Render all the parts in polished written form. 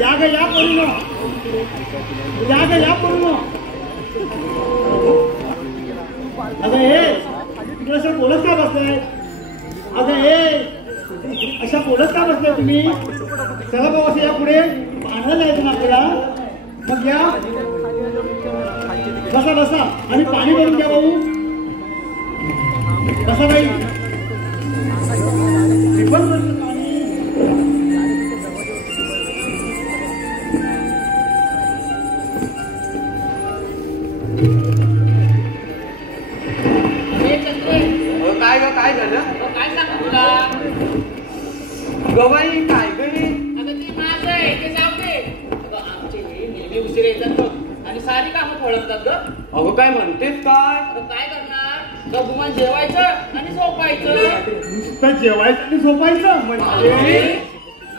या ग या पोरीनो, या ग या पोरीनो. अगं हे तुम्ही असं बोलत का बसलाय? अगं हे अशा बोलत का बसलाय तुम्ही? चला बाबा या पुढे पाण्याला जायचं ना आपल्याला. मग या बसा बसा आणि पाणी भरून द्या भाऊ. बसा बाई. काय झालं? काय सांगू तुला? गवाई काय गणी? आता ती माझं आहे ते जाऊ दे. आमचे नेहमी उशीर येतात बघ आणि सारी कामं फळकतात ग. अगं काय म्हणतेस काय? काय करणार? गुमान जेवायचं आणि झोपायचं. नुसतं जेवायचं आणि झोपायचं म्हणजे?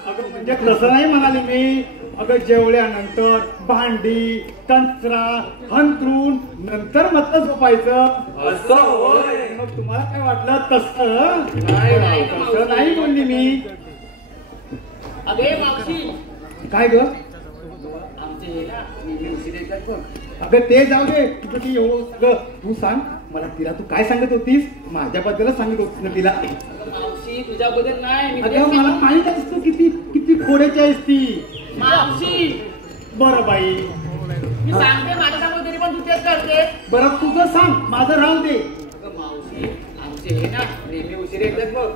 अगं म्हणजे तसं नाही म्हणाले मी. अगं जेवल्यानंतर भांडी कचरा हंतरून नंतर मस्त झोपायचं. असं होय? मग तुम्हाला काय वाटलं तसं? नाही बोलली मी. अगे मावशी काय ग? आमचे हे ना नेहमी उशीर येतात बघ. अगं ते जाऊ दे. तुझं ती सगळं तू सांग मला. तिला तू काय सांगत होतीस? माझ्याबद्दलच सांगत होतीस ना तिला. मावशी तुझ्याबद्दल नाही. अगं मला माहित असतो किती किती खोड्याची आहेस ती. मावशी बरं बाई मी सांगते माझ्या सांगतो तरी पण तू तेच करते. बरं तुझं सांग माझं राहू दे. अगं मावशी आमचे हे ना नेहमी उशीर येतात बघ.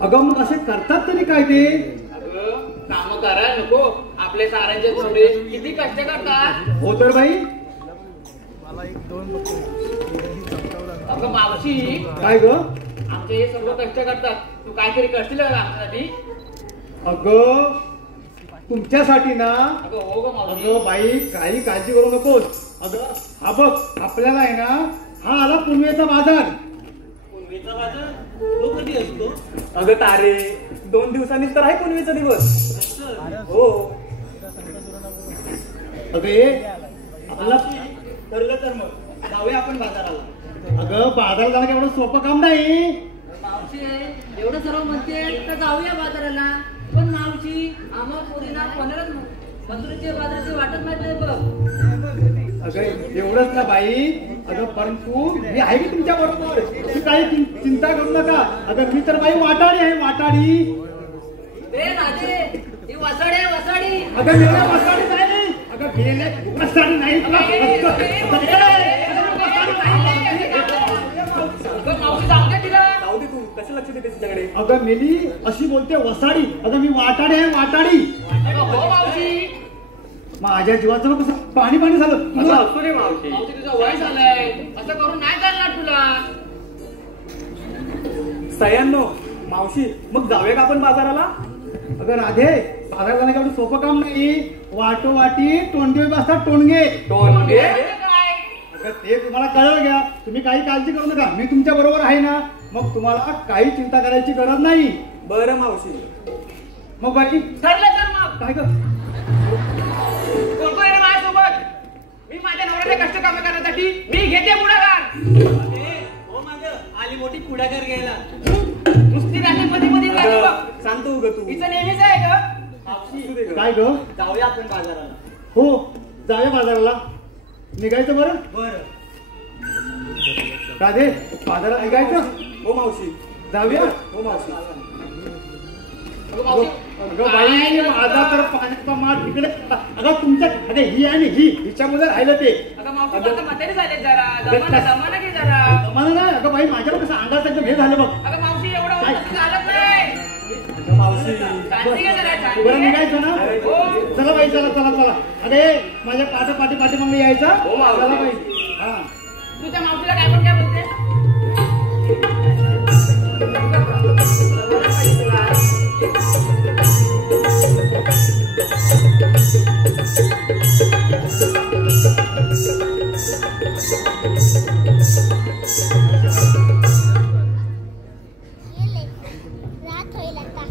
अगं मग असे करतात तरी काय ते? अगं काम करायला नको. आपले सारांचे थोडे किती कष्ट करतात. हो तर बाई. अगं मावशी काय ग? आमचे हे सर्व कष्ट करतात. तू काहीतरी करशील का आमच्यासाठी? अगं तुमच्यासाठी ना. अगं हो ग मावशी. अगं बाई काही काळजी करू नकोस. अगं हा बघ आपल्याला आहे ना हा आला पुनवेचा बाजार. पुनवेचा बाजार तो कधी असतो? अगं तारे 2 दिवसांनीच तर आहे पुनवेचा दिवस. हो. अगं ये आपल्याला ठरलं तर मग जाऊया आपण बाजाराला. अगं बाजारात जाणं एवढं सोपं काम नाही. मावशी एवढं सर्व म्हणते तर जाऊया बाजाराला. पण मावशी आम्हा पोरीला मजुरीच्या बाजाराची वाटत माहित नाही बघ. अगं एवढंच ना बाई. अगं परंतु मी आहे की तुमच्या बरोबर. तू काही चिंता करू नका. अगं मी तर बाई वाटाडी आहे वाटाडी. राजे ही वसाडी आहे वसाडी. अगं मेल्या वसाडी नाही. अगं मेल्या वसाडी नाही. मावशी जाऊ दे तिला. जाऊ दे तू कसं लक्ष देते तिच्याकडे? अगं मेली अशी बोलते वसाडी. अगं मी वाटाडी आहे वाटाडी. हो मावशी. माझ्या जीवाचं कसं पाणी पाणी झालं. असं असतो रे मावशी. मावशी तुझं वय झालंय. असं करून नाही चालणार तुला. सयांनो मावशी मग जाऊया का आपण बाजाराला? अगं राधे बाजारात जाणं एवढं सोपं काम नाही. वाटोवाटी टोणगे बसतात टोणगे. टोनगे? अगं ते तुम्हाला कळलं घ्या. तुम्ही काही काळजी करू नका. मी तुमच्या बरोबर आहे ना. मग तुम्हाला काही चिंता करायची गरज नाही. बरं मावशी. मग बाकी ठरलं तर मग काय कर? कोण येणार माझ्यासोबत? मी माझ्या नवऱ्याचे कष्ट कमी करण्यासाठी मी घेते पुढाकार. हो माझं आली मोठी पुढाकार घ्यायला. नुसती रात्री मध्ये मध्ये लागली बघ. सांगतो ग तू. हिचं नेहमीच आहे ग. काय ग? जाऊया आपण बाजाराला. हो जाऊया बाजाराला. निघायचं बरं. बरं. राधे बाजारात निघायचं. हो मावशी. जाऊया. हो मावशी. अगं मावशी, अगं बाई माझा तर पाण्याचा माठ तिकडे. अगं तुमच्या अगं ही आणि हिच्यामध्ये राहिलं ते. अगं मावशी आता म्हातारी झाले जरा. जमाना घे जरा. मला नाही. अगं बाई माझ्याकडे कसं अंगात एकदम हे झालं बघ. अगं मावशी एवढं होतं चालत नाही. मावशी शांती घे जरा, शांती बरं घे. निघायचं ना. हो. चला बाई चला चला चला. अरे माझ्या पाठी मग यायचा. हो, मावशी. चला बाई. हा तू त्या मावशीला काय पण काय बोलते? रात होईल आता.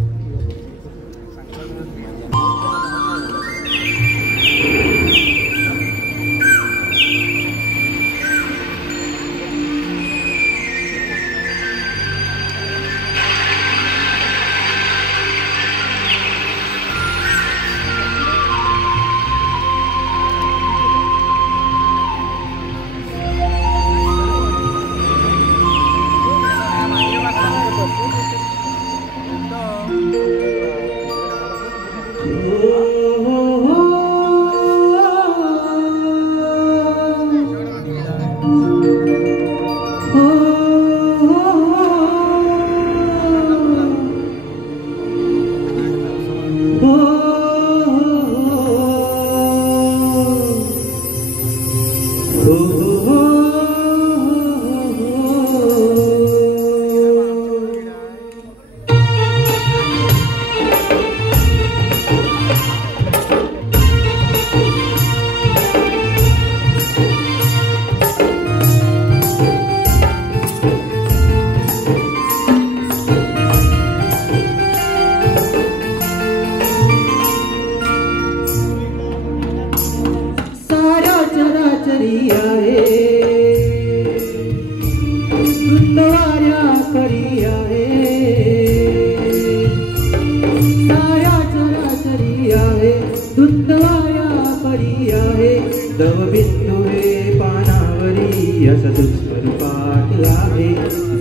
दवबिंदू हे पानावरी असं स्वरूपात आहे.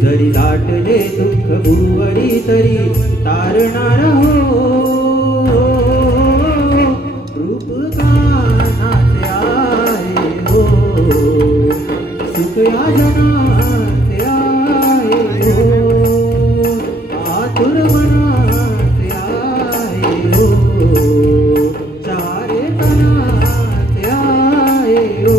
जरी दाटले दुःख भुवरी तरी तारणार हो. रूप कानाचे आहे हो, सुख या जनाचे आहे हो, आतुर मनाचे आहे हो, चारे तनाचे आहे हो.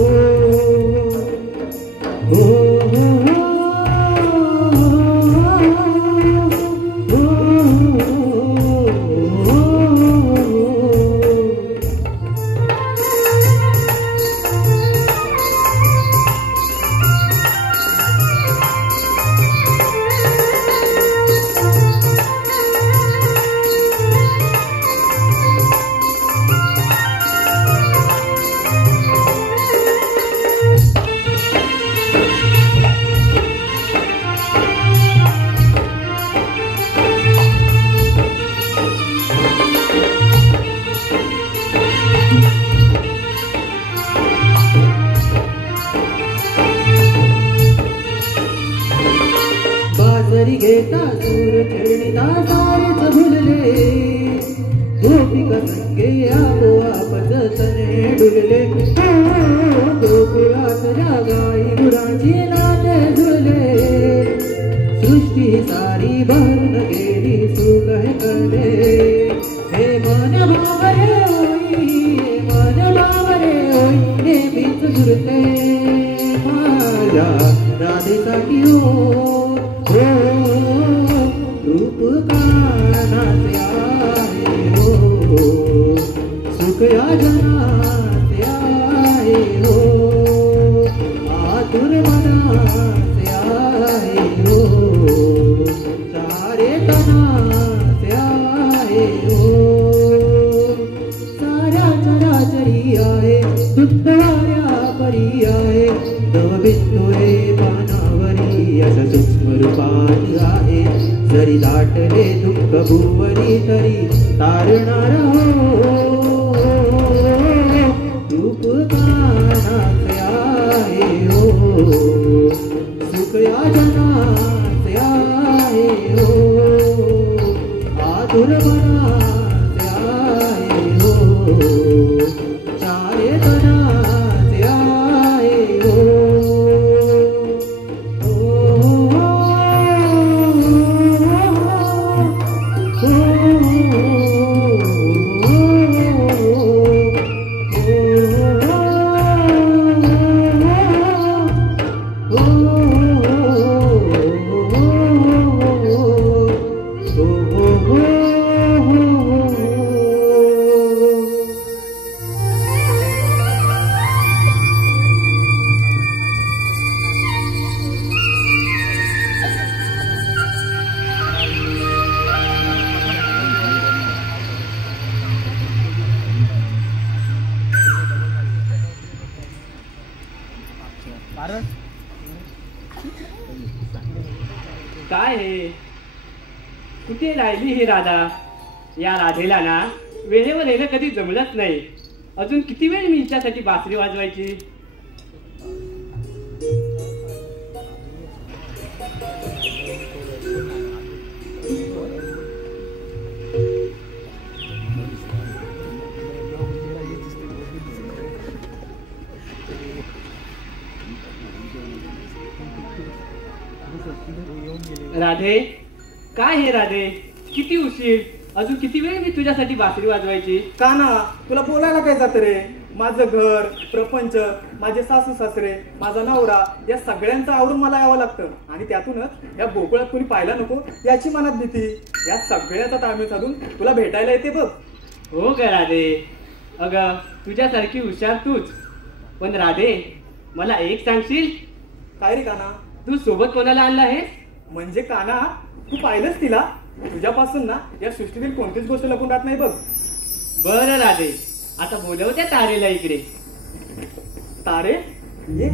बाजरी घेता सूर खेळता सारेच भुलले. गोपिका संगे आपोआपच तने डुलले. गोकुळात गाई गुराची नाते झुलले. सृष्टी सारी भरून गेली सुख हे कळले. हे मन भावरे होई, मन भावरे होई, नेहमीच झुरते माझ्या राधेसाठी हो. रूप कानाचे आहे हो, सुख या जनाचे आहे हो, आतुर मनाचे आहे हो, चारे तनाचे आहे हो. साऱ्या चराचरी आहे, दुःखवाऱ्या परी आहे. दवबिंदू हे पानावरी असं सूक्ष्म रूपात आहे. जरी दाटले दुःख भुवरी तरी तारणार हो. रूप कानाचे आहे हो, सुख या जनाचे आहे हो, आतुर मनाचे आहे हो, चारे तनाचे आहे हो. काय हे कुठे राहिली ही राधा? या राधेला ना वेळेवर येणं कधी जमलंच नाही. अजून किती वेळ मी हिच्यासाठी बासरी वाजवायची? राधे, काय हे राधे, किती उशीर? अजून किती वेळ मी तुझ्यासाठी बासरी वाजवायची? काना, तुला बोलायला काय जात रे? माझं घर, प्रपंच, माझे सासू सासरे, माझा नवरा, या सगळ्यांचं आवरून मला यावं लागतं. आणि त्यातूनच या गोकुळात कोणी पाहायला नको याची मनात भीती. या सगळ्याचा ताळमेळ साधून तुला भेटायला येते बघ. हो ग राधे, अगं तुझ्यासारखी हुशार तूच. पण राधे, मला एक सांगशील? काय रे काना? तू सोबत कोणाला आणलं आहेस? म्हणजे काना, तू पाहिलंच तिला? तुझ्यापासून ना या सृष्टीतील कोणतीच गोष्ट लपून राहत नाही बघ. बरं राधे, आता बोलव त्या तारेला इकडे. तारे ये.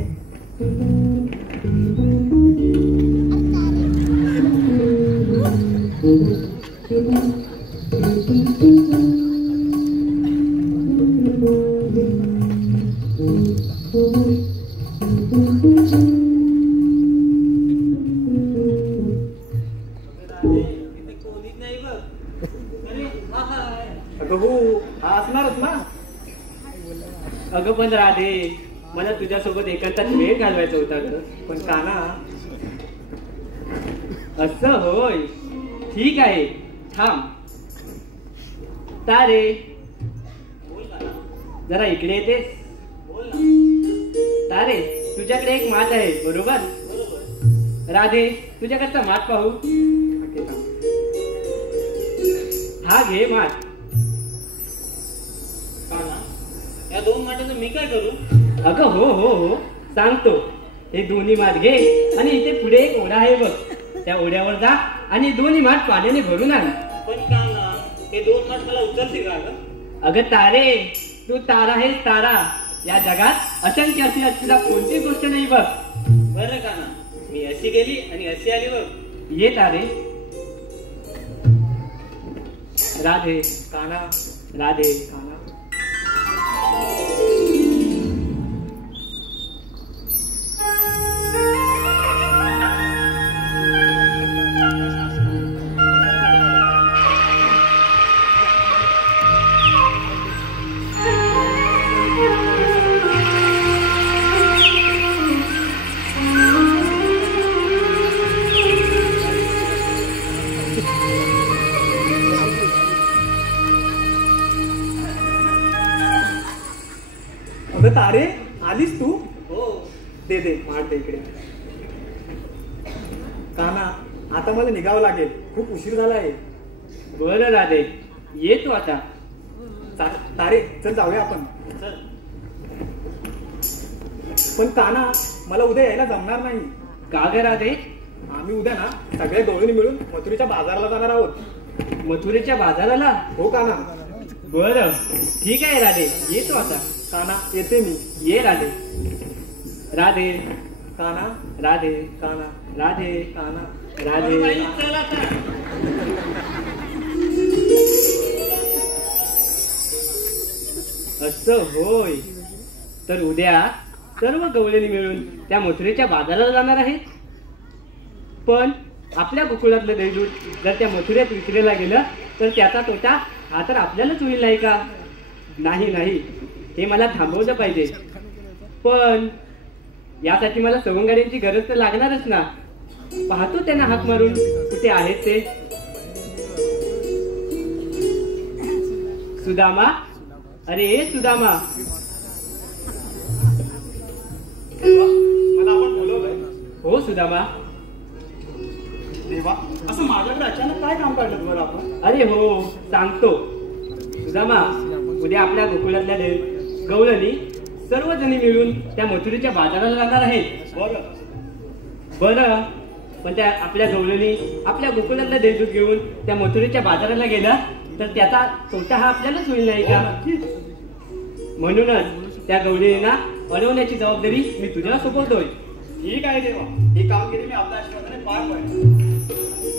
इथे कोणीच नाही बघ. अरे हा हाय. अगं हो, हा असणारच ना. अगं पण राधे, मला तुझ्यासोबत एकांतात वेळ घालवायचा होता ग. पण काना, असं होय, ठीक आहे, थांब. तारे, जरा इकडे येतेस? तारे, तुझ्याकडे एक माठ आहे बरोबर? राधे, तुझ्याकडचा माठ पाहू. हा घे माठ. या 2 माठाचं मी काय करू? अगं हो हो हो, सांगतो. हे दोन्ही माठ घे आणि इथे पुढे एक ओढा आहे बघ, त्या ओढ्यावर जा आणि दोन्ही माठ पाण्याने भरून आण. पण का ना, हे 2 माठ मला उचलतील का ग? अगं तारे, तू तारा आहेस तारा. या जगात असंख्य अशी असलेला कोणती गोष्ट नाही बघ. बरं का ना, मी अशी गेली आणि अशी आली बघ. ये तारे. राधे, काना, राधे. काना. अगं तारे, आलीस तू? हो. दे दे माठ दे इकडे. काना, आता मला निघावं लागेल, खूप उशीर झाला आहे. बरं राधे, ये तू आता. तारे, चल जाऊया आपण. चल. पण काना, मला उद्या यायला जमणार नाही. का ग राधे? आम्ही उद्या ना सगळे गवळणी मिळून मथुरेच्या बाजाराला जाणार आहोत. मथुरेच्या बाजाराला? हो काना. बरं, ठीक आहे राधे, ये तू आता. काना, येते मी. ये राधे. राधे, काना, राधे, काना, राधे, काना. राधे. बाई, चल आता. असं होय, तर उद्या सर्व गवळणी मिळून त्या मथुरेच्या बाजाराला जाणार आहेत. पण आपल्या गोकुळातलं दैदूत जर त्या मथुरेत विक्रीला गेलं तर त्याचा तोटा हा तर आपल्यालाच होईल नाही का? नाही नाही, हे मला थांबवलं पाहिजे. पण यासाठी मला सवंगड्यांची गरज तर लागणारच ना. पाहतो त्यांना हाक मारून कुठे आहेत ते. सुदामा, अरे सुदामा. मला आपण बोलवलंय. हो सुदामा. देवा, असं माझ्याकडे अचानक काय काम काढलं बरं आपण? अरे हो, सांगतो. सुदामा, उद्या आपल्या गोकुळातल्या गवळणी सर्वजणी मिळून त्या मथुरेच्या बाजाराला जाणार आहेत. बरं. बरं, पण त्या आपल्या गवळणी आपल्या गोकुळातल्या देशदूत घेऊन त्या मथुरेच्या बाजाराला गेला तर त्याचा तोटा हा आपल्यालाच होईल नाही का? म्हणूनच त्या गवळींना अडवण्याची जबाबदारी मी तुझ्याला सोपवतोय. ठीक आहे देवा, ही कामगिरी मी आपल्या आशीर्वादाने पार पाडेन.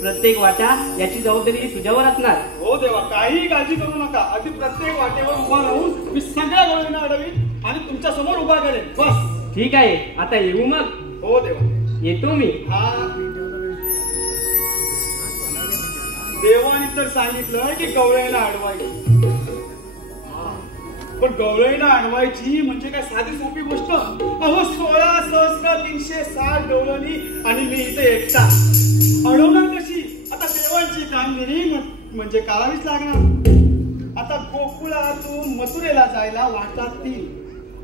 प्रत्येक वाटा याची जबाबदारी तुझ्यावर असणार. हो देवा, काहीही काळजी करू नका. अगदी प्रत्येक वाटेवर उभा राहून मी सगळ्या गवळींना अडवीन आणि तुमच्या समोर उभा करेन. बस. ठीक आहे, आता येऊ मग. हो देवा. येतो मी. हा, देवाने तर सांगितलं की गवळींना अडवायची. पण गवळींना अडवायची म्हणजे काय साधी सोपी गोष्ट? अहो 16,360 गवळणी आणि मी इथे एकटा. अडवणार कशी? आता देवांची कामगिरी म्हणजे करावीच लागणार. आता गोकुळातून मथुरेला जायला वाटतात 3.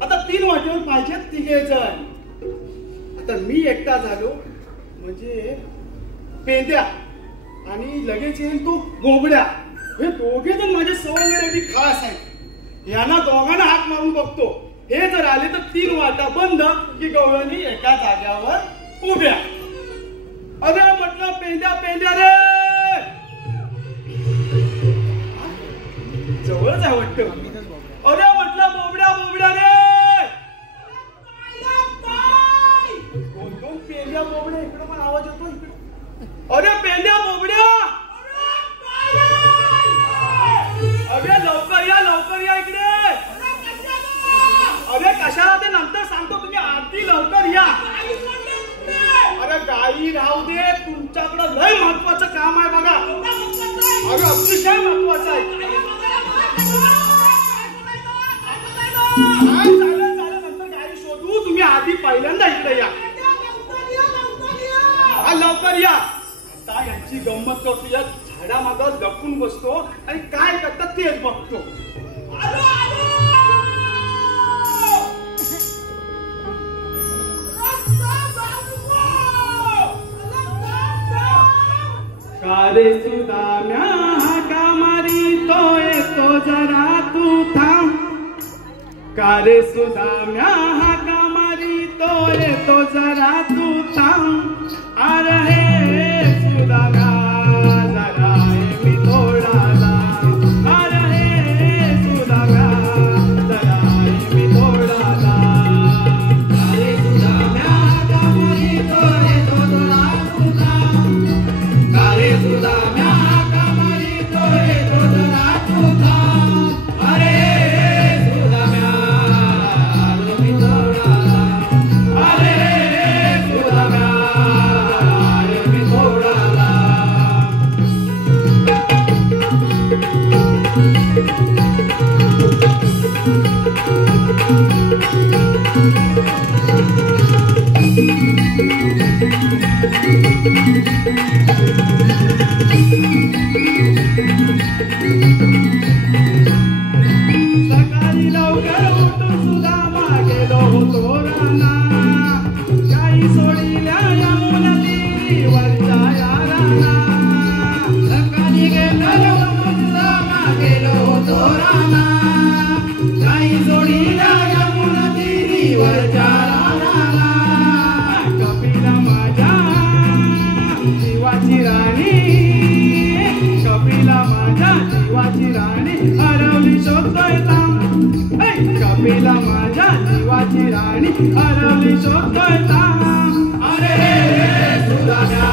आता 3 वाटेवर पाहिजेत 3 जण. आता मी एकटा झालो म्हणजे पेंद्या आणि लगेच येईल तो गोबड्या. हे दोघे जण माझे सवंगडी खास आहेत. यांना दोघांना हाक मारून बघतो. हे जर आले तर 3 वाटा बंद की गवळणी एका जाग्यावर उभ्या. अरे म्हटलं पेंद्या पेंद्या रे, जवळच आहे वाटतं. अरे म्हटलं बोबड्या बोबड्या रे. 2 पेंद्या बोबड्या इकडे पण आवाज येतो. इकडे अरे पेंद्या बोबड्या, अरे लवकर या इकडे. अरे कशाला ते नंतर सांगतो, तुम्ही आधी लवकर या. अरे गाई राहू दे, तुमच्याकडे लय महत्वाचं काम आहे असा आहे. झालं नंतर गाडी शोधू. तुम्ही आधी पहिल्यांदा इकडे या. हा लवकर या. आता यांची गंमत करतो. या झाडामागं लपून बसतो आणि काय करतात तेच बघतो. कारे सुदाम्या हाका मारितो येतो जरा तू थांब. कारे सुदाम्या हाका मारितो येतो जरा तू थांब. अरे हे सुदाम्या जरा मी थोडाला. अरे हे सुदाम्या जरा मी थोडाला. कारे सुदाम्या हाका मारितो येतो जरा तू थांब. कारे सुदाम्या हाका मारितो येतो जरा तू थांब. अरे सुदाम्या मी थोडाला. अरे सुदाम्या मी थोडाला. सकाळी लवकर उठून सुदामा गेलो होतो राना. काही सोडिल्या यमुना तीरीवरच्या याराना. सकाळी गेलो सुदामा गेलो होतो राना. काही सोडिल्या यमुना तीरीवरच्या याराना. कपिला माझ्या जीवाची राणी. कपिला माझ्या जीवाची राणी हरवली शोधतोय थांब. कपिला माझ्या जीवाची राणी हरवली शोधतोय थांब. अरे सुदाम्या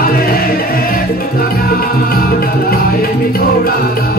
अरे सुदाम्या जरा मी थोडाला.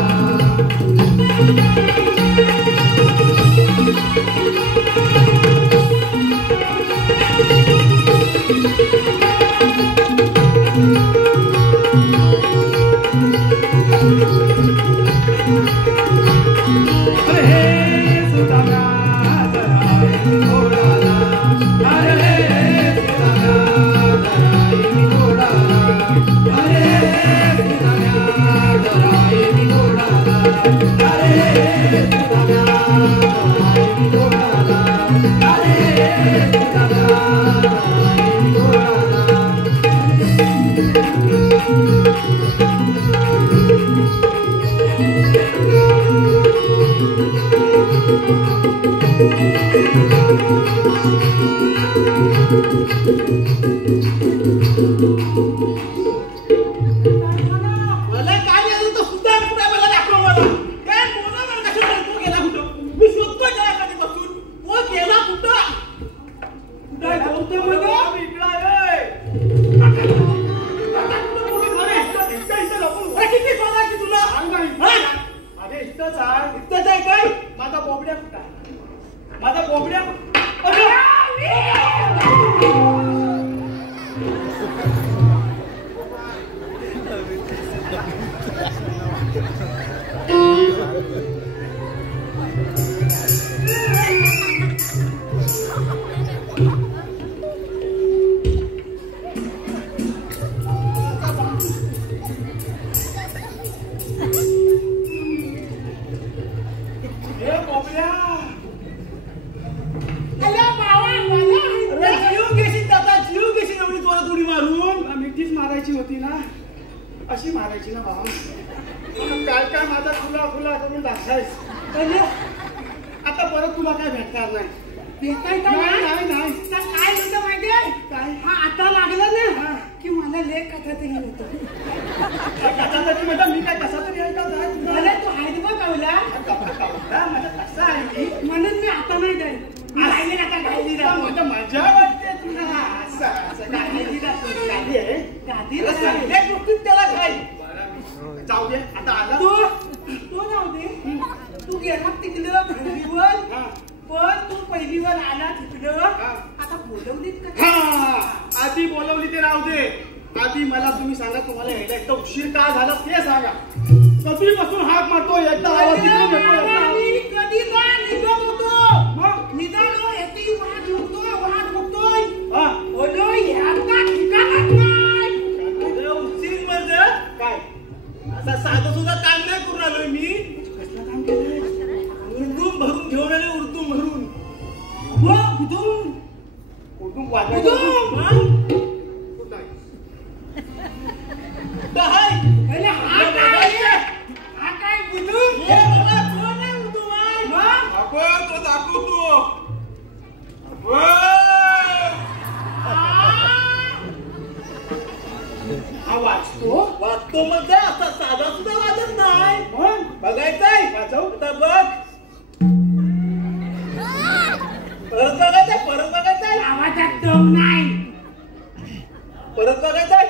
होती ना अशी मारायची ना बाबा. काय काय माझा खुला खुला करून दाखायच. आता परत तुला काय भेटणार नाही. भेटायचं नाही नाही काय होतं माहितीये काय. हा आता लागला ना की मला लेख कथा तरी होतं. कथा तरी म्हणजे मी काय कसा तरी आहे का. मला तू आहेत बघ कवला कसं आहे मी म्हणून मी आता नाही जाईल. मजा वाटते तुला. त्याला काय जाऊ दे आता आला तू जाऊ दे. तू गेला तिकडं पहिलीवर पण तू पहिलीवर आला तिकडं आता बोलवलीत का. आधी बोलवली ते राहू दे. आधी मला तुम्ही सांगा, तुम्हाला यायला एकदा उशीर का झाला ते सांगा. कधीपासून हाक मारतो, एकदा आवाज इकडून येतो, एकदा आवाज. मी कधी काय निघत होतो, मग निघालो येते वाट होतोय. हा, बोलो ह्याचा ठिकाणच नाही. अरे उशीर म्हणजे काय? असं साधं सुद्धा काम नाही करून आलोय मी. कसलं काम केलंय? उर्दूम भरून घेऊन आले, उर्दूम भरून. उर्दूम वाजायचं. कुठं आहे? कुठं आहे? अरे हा काय बुधून? हे बाबा, कोण आहे उर्दूम आहे? दाखव, तो दाखवतो. हा वाचतो म्हणजे असा साधा सुद्धा वाजत नाही. बघायचंय वाचव तर बघ. परत बघायचंय आवाजात दम नाही. परत बघायचंय.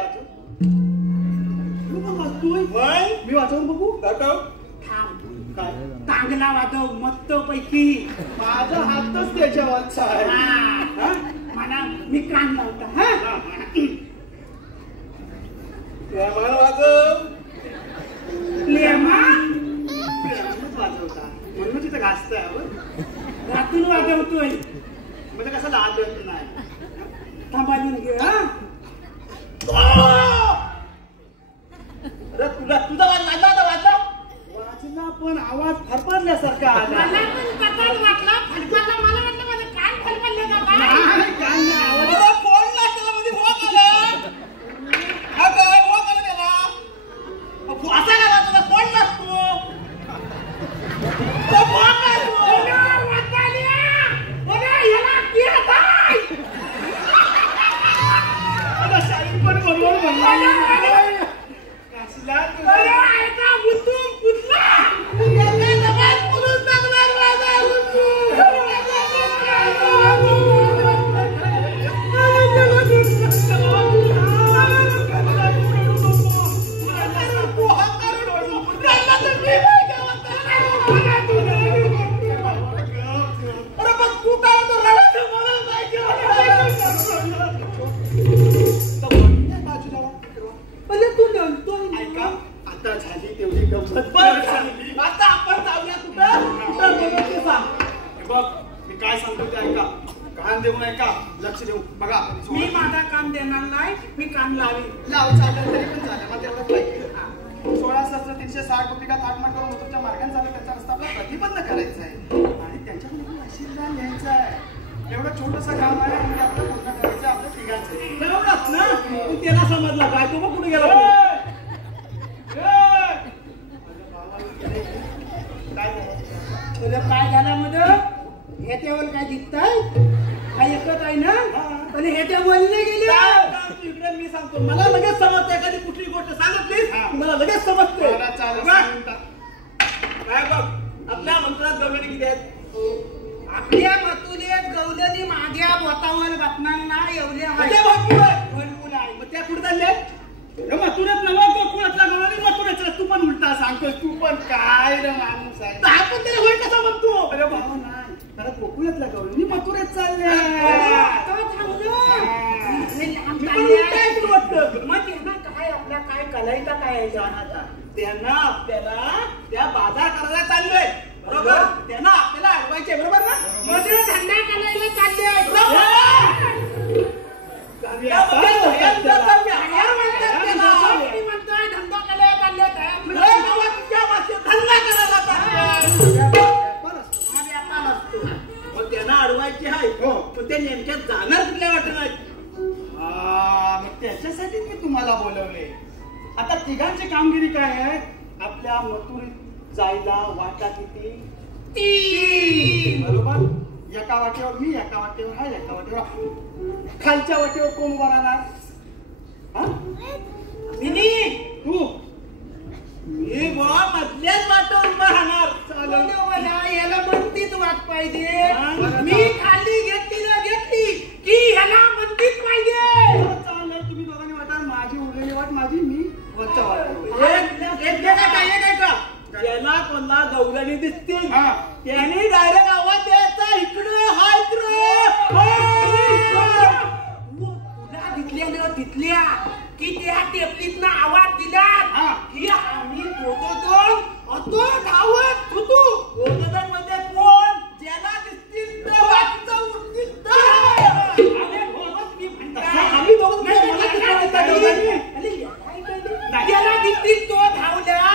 मग मी वाचवून बघू. दाखव. काय चांगला वाजव मस्त पैकी. माझा हातच त्याच्यावरचा आहे. मला मी कान लावता. हा प्रेमानं वाजव. लेमा प्रेमानंच वाजवता म्हणून तिथं घासतंय. रातून वाजवतोय. म्हणजे कसं लाज येत नाही. थांबाजून घे. अरे तुझा वाजला पण आवाज फरफरल्यासारखा आला. मला पण कटाल वाटला, फडफडला. मला वाटलं माझं कान फडफडले का काय? नाही, काय नाही. आवाज फोडला त्याला, मध्ये भोग आला. हा काय भोग आला त्याला. असा काय वाजवला? फोडलास तू. तो भोग आहे तू. आता शाळेत पण बरोबर म्हणला. कसला तू? ऐका, आता झाली तेवढी गंमत. आता आपण जाऊया कुठं ते सांग. बघ मी काय सांगतो ते ऐका. कान देऊन ऐका, लक्ष देऊ. बघा मी माझा काम देणार नाही. मी काम लावी लाव चालेल तरी पण चालेल. मग तेवढं पाहिजे. 16,360 कोटीका थाटमाट करून मथुरच्या मार्गाने चालू त्याचा रस्ता आपला प्रतिबंध करायचा आहे आणि त्यांच्याकडे आशीर्वाद घ्यायचा आहे. एवढं छोटंसं काम आहे म्हणजे आपलं पूर्ण करायचं आपल्या तिघांचं. तेवढंच ना. तू त्याला समजला काय? तो मग कुठे गेला? काय झालं मध्ये हे तेवढं काय दिसतंय? हा एकच आहे ना. पण हे ते बोलले गेले. इकडे मी सांगतो, मला लगेच समजते. एखादी कुठली गोष्ट सांगितली मला लगेच समजते. काय बघ, आपल्या मंत्रात गवळणी किती आहेत? आपल्या मथुरेत गवळणी माझ्या बोटावर बसणांना एवढे भरपूर आहे. मग त्या कुठे चालले? मथुरेत नवा कोकणातला गवळणी मथुरेचा. तू पण उलटा सांगतोस. तू पण काय रे माणूस आहे. आपण त्याला होईल कसा म्हणतो? अरे भाऊ नाही, खरं गोकुळातल्या गवळणी मथुरेत चालल्या. मग त्यांना काय आपल्या काय कलाईचा काय त्यांना आपल्याला त्या बाजार करायला चाललोय. बरोबर. त्यांना आपल्याला अडवायचे. बरोबर ना. मध्ये धंदा करायला चालले. म्हणतोय धंदा करायला चालले. व्यापार असतो. मग त्यांना अडवायचे आहे. पण ते नेमक्या जाणार कुठल्या वाटत. मग त्याच्यासाठी मी तुम्हाला बोलवले. आता तिघांची कामगिरी काय आहे? आपल्या मथुरेत जायला वाटा किती? 3. बरोबर. एका वाटेवर मी, एका वाटेवर हा, एका वाटेवर. खालच्या वाटेवर कोण उभा राहणार? तू. मी मधल्याच वाटेवर उभा राहणार. चालेल. याला म्हणतीच वाट पाहिजे. मी खाली घेतली की ह्याला म्हणतीच पाहिजे. चालेल. तुम्ही दोघांनी वाटा. माझी उरलेली वाट माझी, मी वरच्या वाटेवर. ज्याला कोणला गवळणी दिसतील त्याने डायरेक्ट आवाज द्यायचा. इकडे हाय तिथल्या की त्या टेपलीतनं आवाज दिला की आम्ही दोघं अतो धावत होतो. दोघं म्हणजे कोण? ज्याला दिसतील तेव्हा उठतील आम्ही दोघं ज्याला दिसतील तो धावला.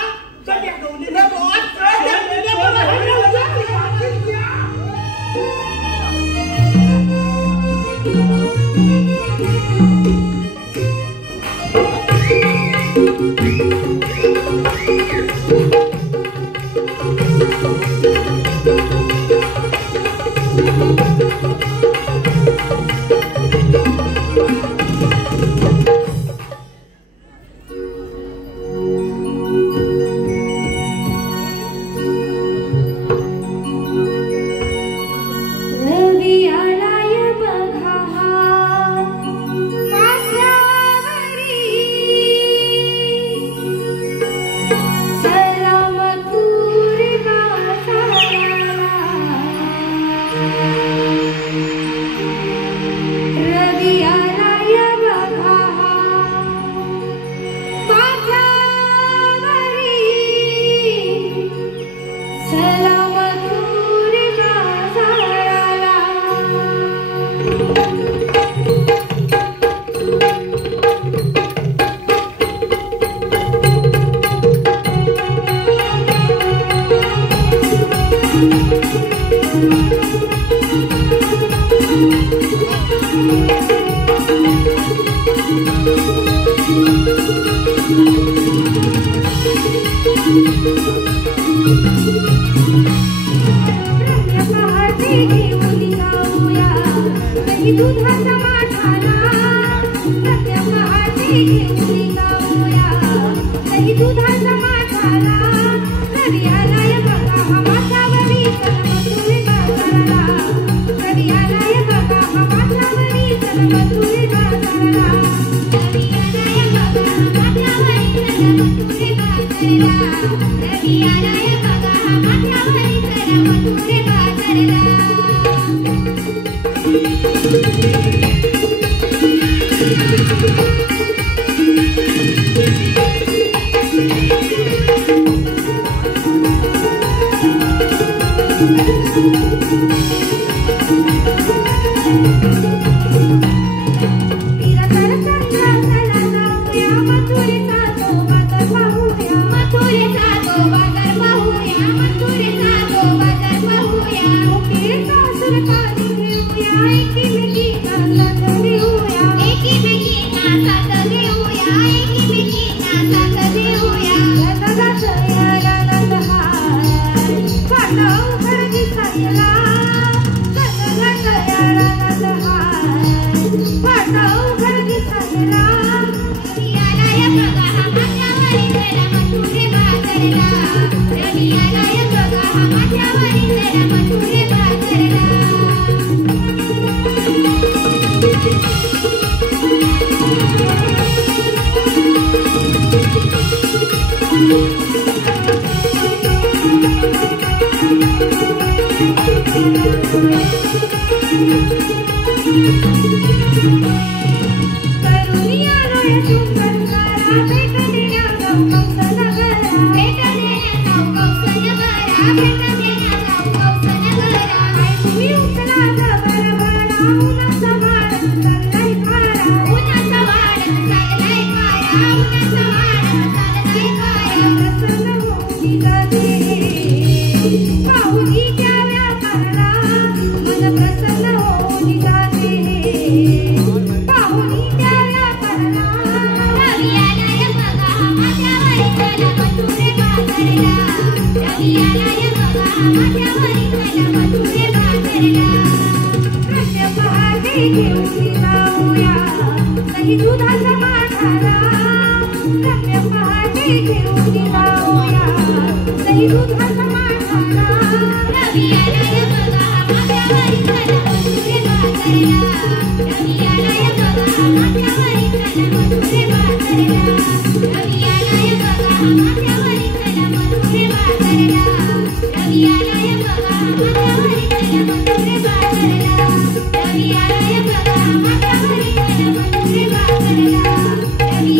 रवी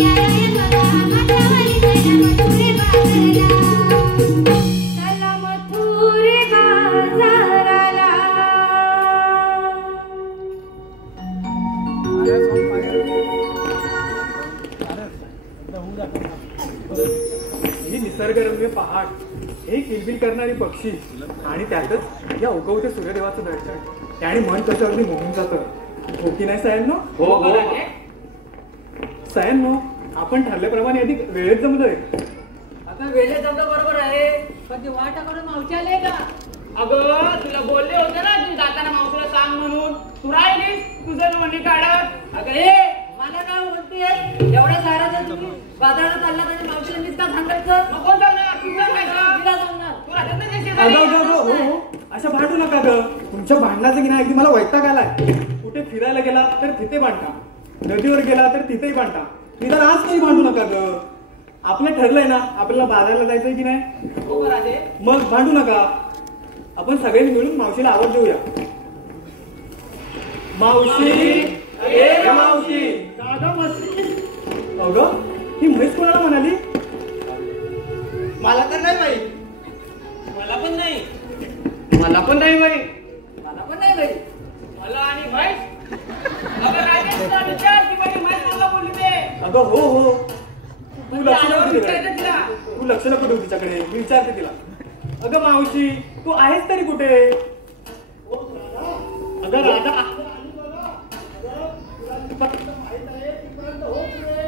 निसर्गरम्य पहाड, हे किलबिल करणारी पक्षी आणि त्यातच या उगवत्या सूर्यदेवाचं दर्शन, त्याने मन कसं अगदी मोहून जातं. हो की नाही सायांनो? हो हो सायांनो, आपण ठरल्याप्रमाणे आधी वेळेत जमलोय. आता वेळेत जमलं बरोबर आहे, पण ती वाटाकडून मावशी आले का? अगं तुला बोलले होते ना तू जाताना मावशीला सांग म्हणून, तू राहिलीस तुझं नोंदणी काढत. अगं हे मला काय म्हणते, एवढ्या सारा तुम्ही बाजारात चालला तरी मावशीला मीच का सांगायचं? मग कोण जाणार? तुझं काय गं? तिला सांगणार. तू राहत नाही अगं शेजारी? अगं अगं, हो अशा भांडू नका ग. तुमच्या भांडणाचं की नाही अगदी मला वैताग आलाय. कुठे फिरायला गेला तर तिथे भांडता, नदीवर गेला तर तिथेही भांडता. निदान आज काही भांडू नका ग. आपलं ठरलंय ना आपल्याला बाजाराला जायचंय की नाही, हो राजे. मग भांडू नका. आपण सगळ्यांनी मिळून मावशीला आवाज देऊया. मावशी, ए मावशी. दादा मस्ती. अगं ही म्हैस कोणाला म्हणाली? मला तर नाही माहित. मला पण नाही. मला पण नाही माहित. मला पण नाही बाई. मला आणि माहित. अगं राजेशला विचार की माझी माहित तुला बोलली ते. अगं हो हो, तू लक्ष नको देऊ विचारायचं तिला. तू लक्ष नको देऊ तिच्याकडे, मी विचारते तिला. अगं मावशी, तू आहेस तरी कुठे? अगं राजा आली बघा. अगं तुला माहित आहे तिपर्यंत हो पुढे.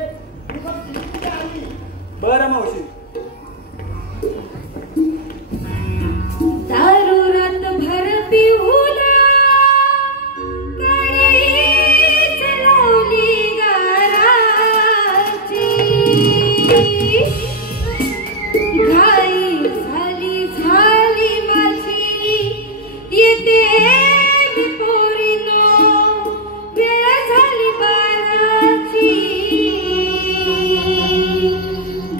ती पण तिथे आली. बरं मावशी. दारू रातभर पिऊला कळीच लावली गाराची, घाई झाली झाली माझी, येते मी पोरीनो, वेळ झाली बाराची.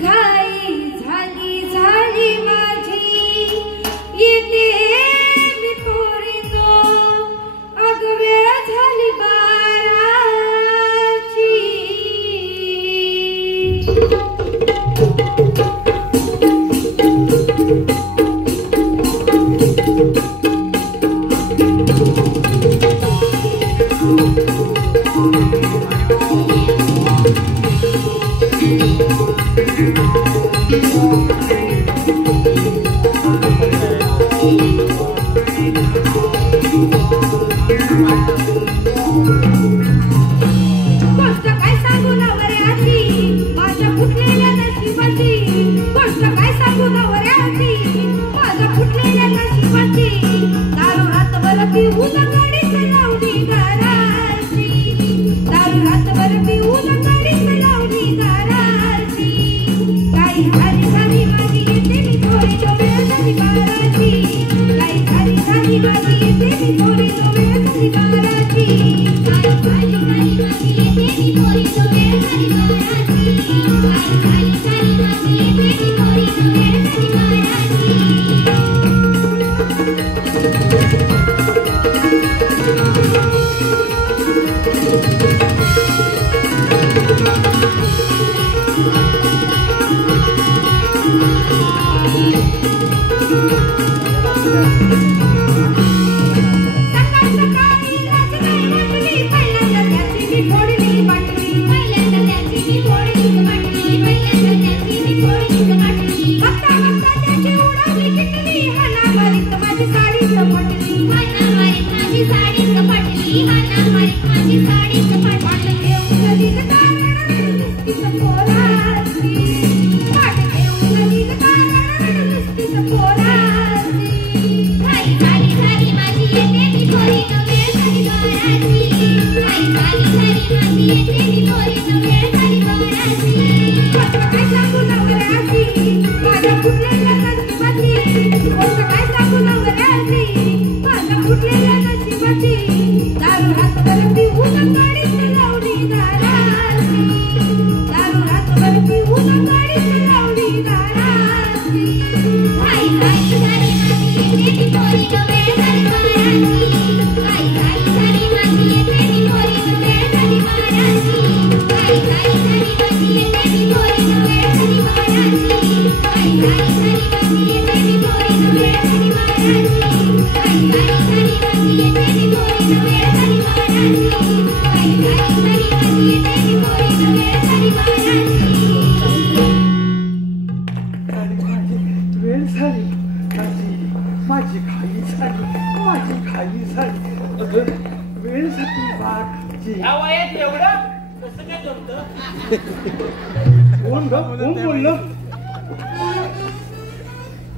घाई झाली झाली माझी, येते मी पोरीनो, अग वेळ झाली बाराची. गोष्ट काय सांगू नवऱ्याची, माझ्या फुटलेल्या नशिबाची. गोष्ट काय सांगू नवऱ्याची, माझ्या फुटलेल्या नशिबाची. दारू रातभर पिऊन गाडीच लावली घराची, दारू रातभर पिऊन गाडीच लावली घराची. काही झाली झाली माझी, येते मी थोडी तो वेळ झाली बाराची. काही झाली झाली माझी, येते मी थोडी तो वेळ झाली बाराची. काही झाली झाली माझी, येते मी थोडी तो वेळ झाली बाराची. काही झाली झाली माझी, येते मी थोडी तो वेळ झाली बाराची. सकाळ सकाळी राजगाई वाजली, पहिल्यांदा त्याची मी फोडली बाटली. पहिल्यांदा त्याची मी फोडली बाटली. पहिल्यांदा त्याची मी फोडली बाटली. बघता बघता त्याची उडवली किटली, हाना मारीत माझी साडी सपटली. हाना मारीत माझी साडी सपटली. हाना मारीत माझी साडी सपटली. वाट घेऊन गलीत कारण नुसतीच पोराची. वाट घेऊन गलीत कारण नुसतीच पोराची. घाई झाली झाली माझी, येते मी थोडी तो वेळ झाली बाराची. घाई झाली झाली माझी, येते मी थोडी तो वेळ झाली बाराची. गोष्ट काय सांगू नवऱ्याची, माझ्या फुटलेल्या नशिबाची. गोष्ट काय सांगू नवऱ्याची, माझ्या फुटलेल्या नशिबाची. दारू रातभर पिऊन गाडीच लावली दाराची. दारू रातभर पिऊन गाडीच लावली दाराची. घाई झाली झाली माझी, येते मी थोडी तो वेळ झाली बाराची. घाई झाली झाली माझी, येते मी थोडी तो वेळ झाली बाराची. घाई झाली झाली माझी, येते मी थोडी तो वेळ झाली बाराची. घाई झाली झाली माझी, येते मी थोडी तो वेळ झाली बाराची. घाई झाली झाली माझी, येते मी थोडी तो वेळ झाली बाराची. घाई झाली झाली माझी, येते मी थोडी तो वेळ झाली बाराची. कोण बोललं?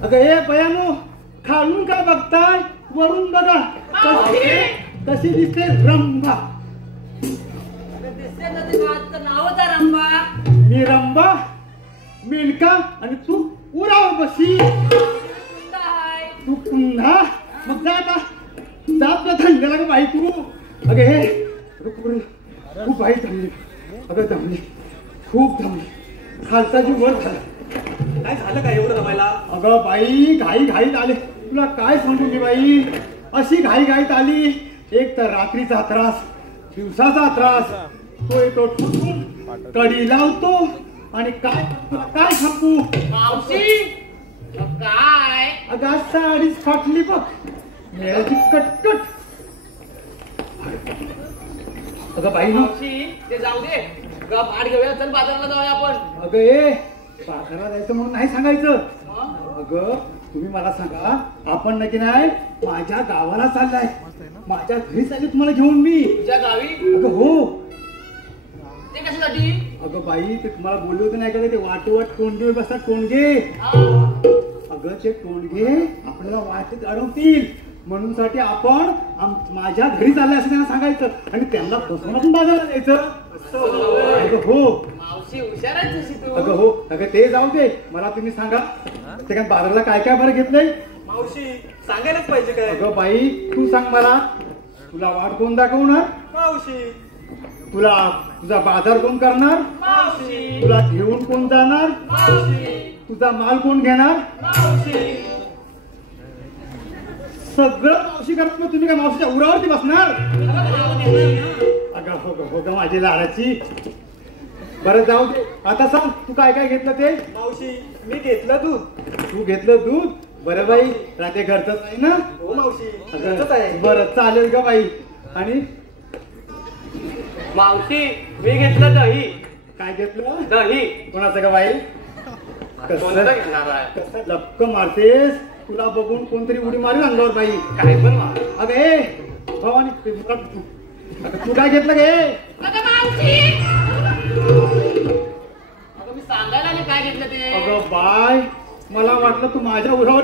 अगं हे बयानो, खालून काय बघताय? वरून बघा. कशी दिसते रंभा? दिसते ना ते गावाचं नावच आहे रंभा. मी रंभा, मेनका आणि तू उरावर बशी. तू पुन्हा मग जा आता. जात ना थंडीला ग बाई तू. अगं हे खूप बाई थंडी. अगं दमली, खूप दमली. खालचा जीव वर झाला. काय झालं काय एवढं रमायला? अगं बाई घाईत आले. तुला काय सांगू मी बाई, अशी घाईत आली. एक तर रात्रीचा त्रास, दिवसाचा त्रास. तो येतो ठुकून कडी लावतो आणि काय सांगू मावशी काय अगं आज साडीच फाटली बघ. मेळाची कटकट. अगं बाई ना, मावशी ते जाऊ दे. भाट घेऊया, चल बाजाराला जाऊया आपण. अगं ए बाजारात जायचं म्हणून नाही सांगायचं. अगं तुम्ही मला सांगा, आपण नक्की नाही माझ्या गावाला चाललाय. माझ्या घरी चालले तुम्हाला घेऊन मी. तुझ्या गावी? अगं हो. ते कशासाठी? अगं बाई ते तुम्हाला बोलले होते नाही का, ते वाटोवाट टोणगे बसतात टोणगे. अगं ते टोणगे आपल्याला वाटेत अडवतील म्हणून साठी आपण माझ्या घरी चाललंय असं त्यांना सांगायचं आणि त्यांना फसवून आपण बाजारात जायचं. अगं हो. मावशी हुशार आहे तशी तू. अगं हो. अगं ते जाऊ दे, मला तुम्ही सांगा ते काय बाजाराला काय बरं घेतलंय? मावशी सांगायलाच पाहिजे काय? अगं बाई तू सांग मला, तुला वाट कोण दाखवणार? मावशी. तुझा बाजार कोण करणार? मावशी. तुला घेऊन कोण जाणार? मावशी. तुझा माल कोण घेणार? मावशी. सगळं मावशी करत मग तुम्ही काय मावशीच्या उरावरती बसणार? अगं हो ग माझी लाडाची. बरं जाऊ दे, आता सांग तू काय घेतलं ते? मावशी मी घेतलं दूध. तू घेतलं दूध? बरं बाई, रात्री घरचंच आहे ना? हो मावशी अगं, घरचंच आहे. बरं चालेल ग बाई. आणि मावशी मी घेतलं दही. काय घेतलं? दही. कोणाचं ग बाई? कोणतं घेणार आहे? कसं लपक मारतेस? तुला बघून कोणतरी उडी मारेल अंगावर बाई. काय पण मार. अगं ए भवानी, तू काय घेतलं गे? अगं मावशी. अगं मी सांगायला नाही काय घेतलं ते. अगं बाय, मला वाटलं तू माझ्या उरावर.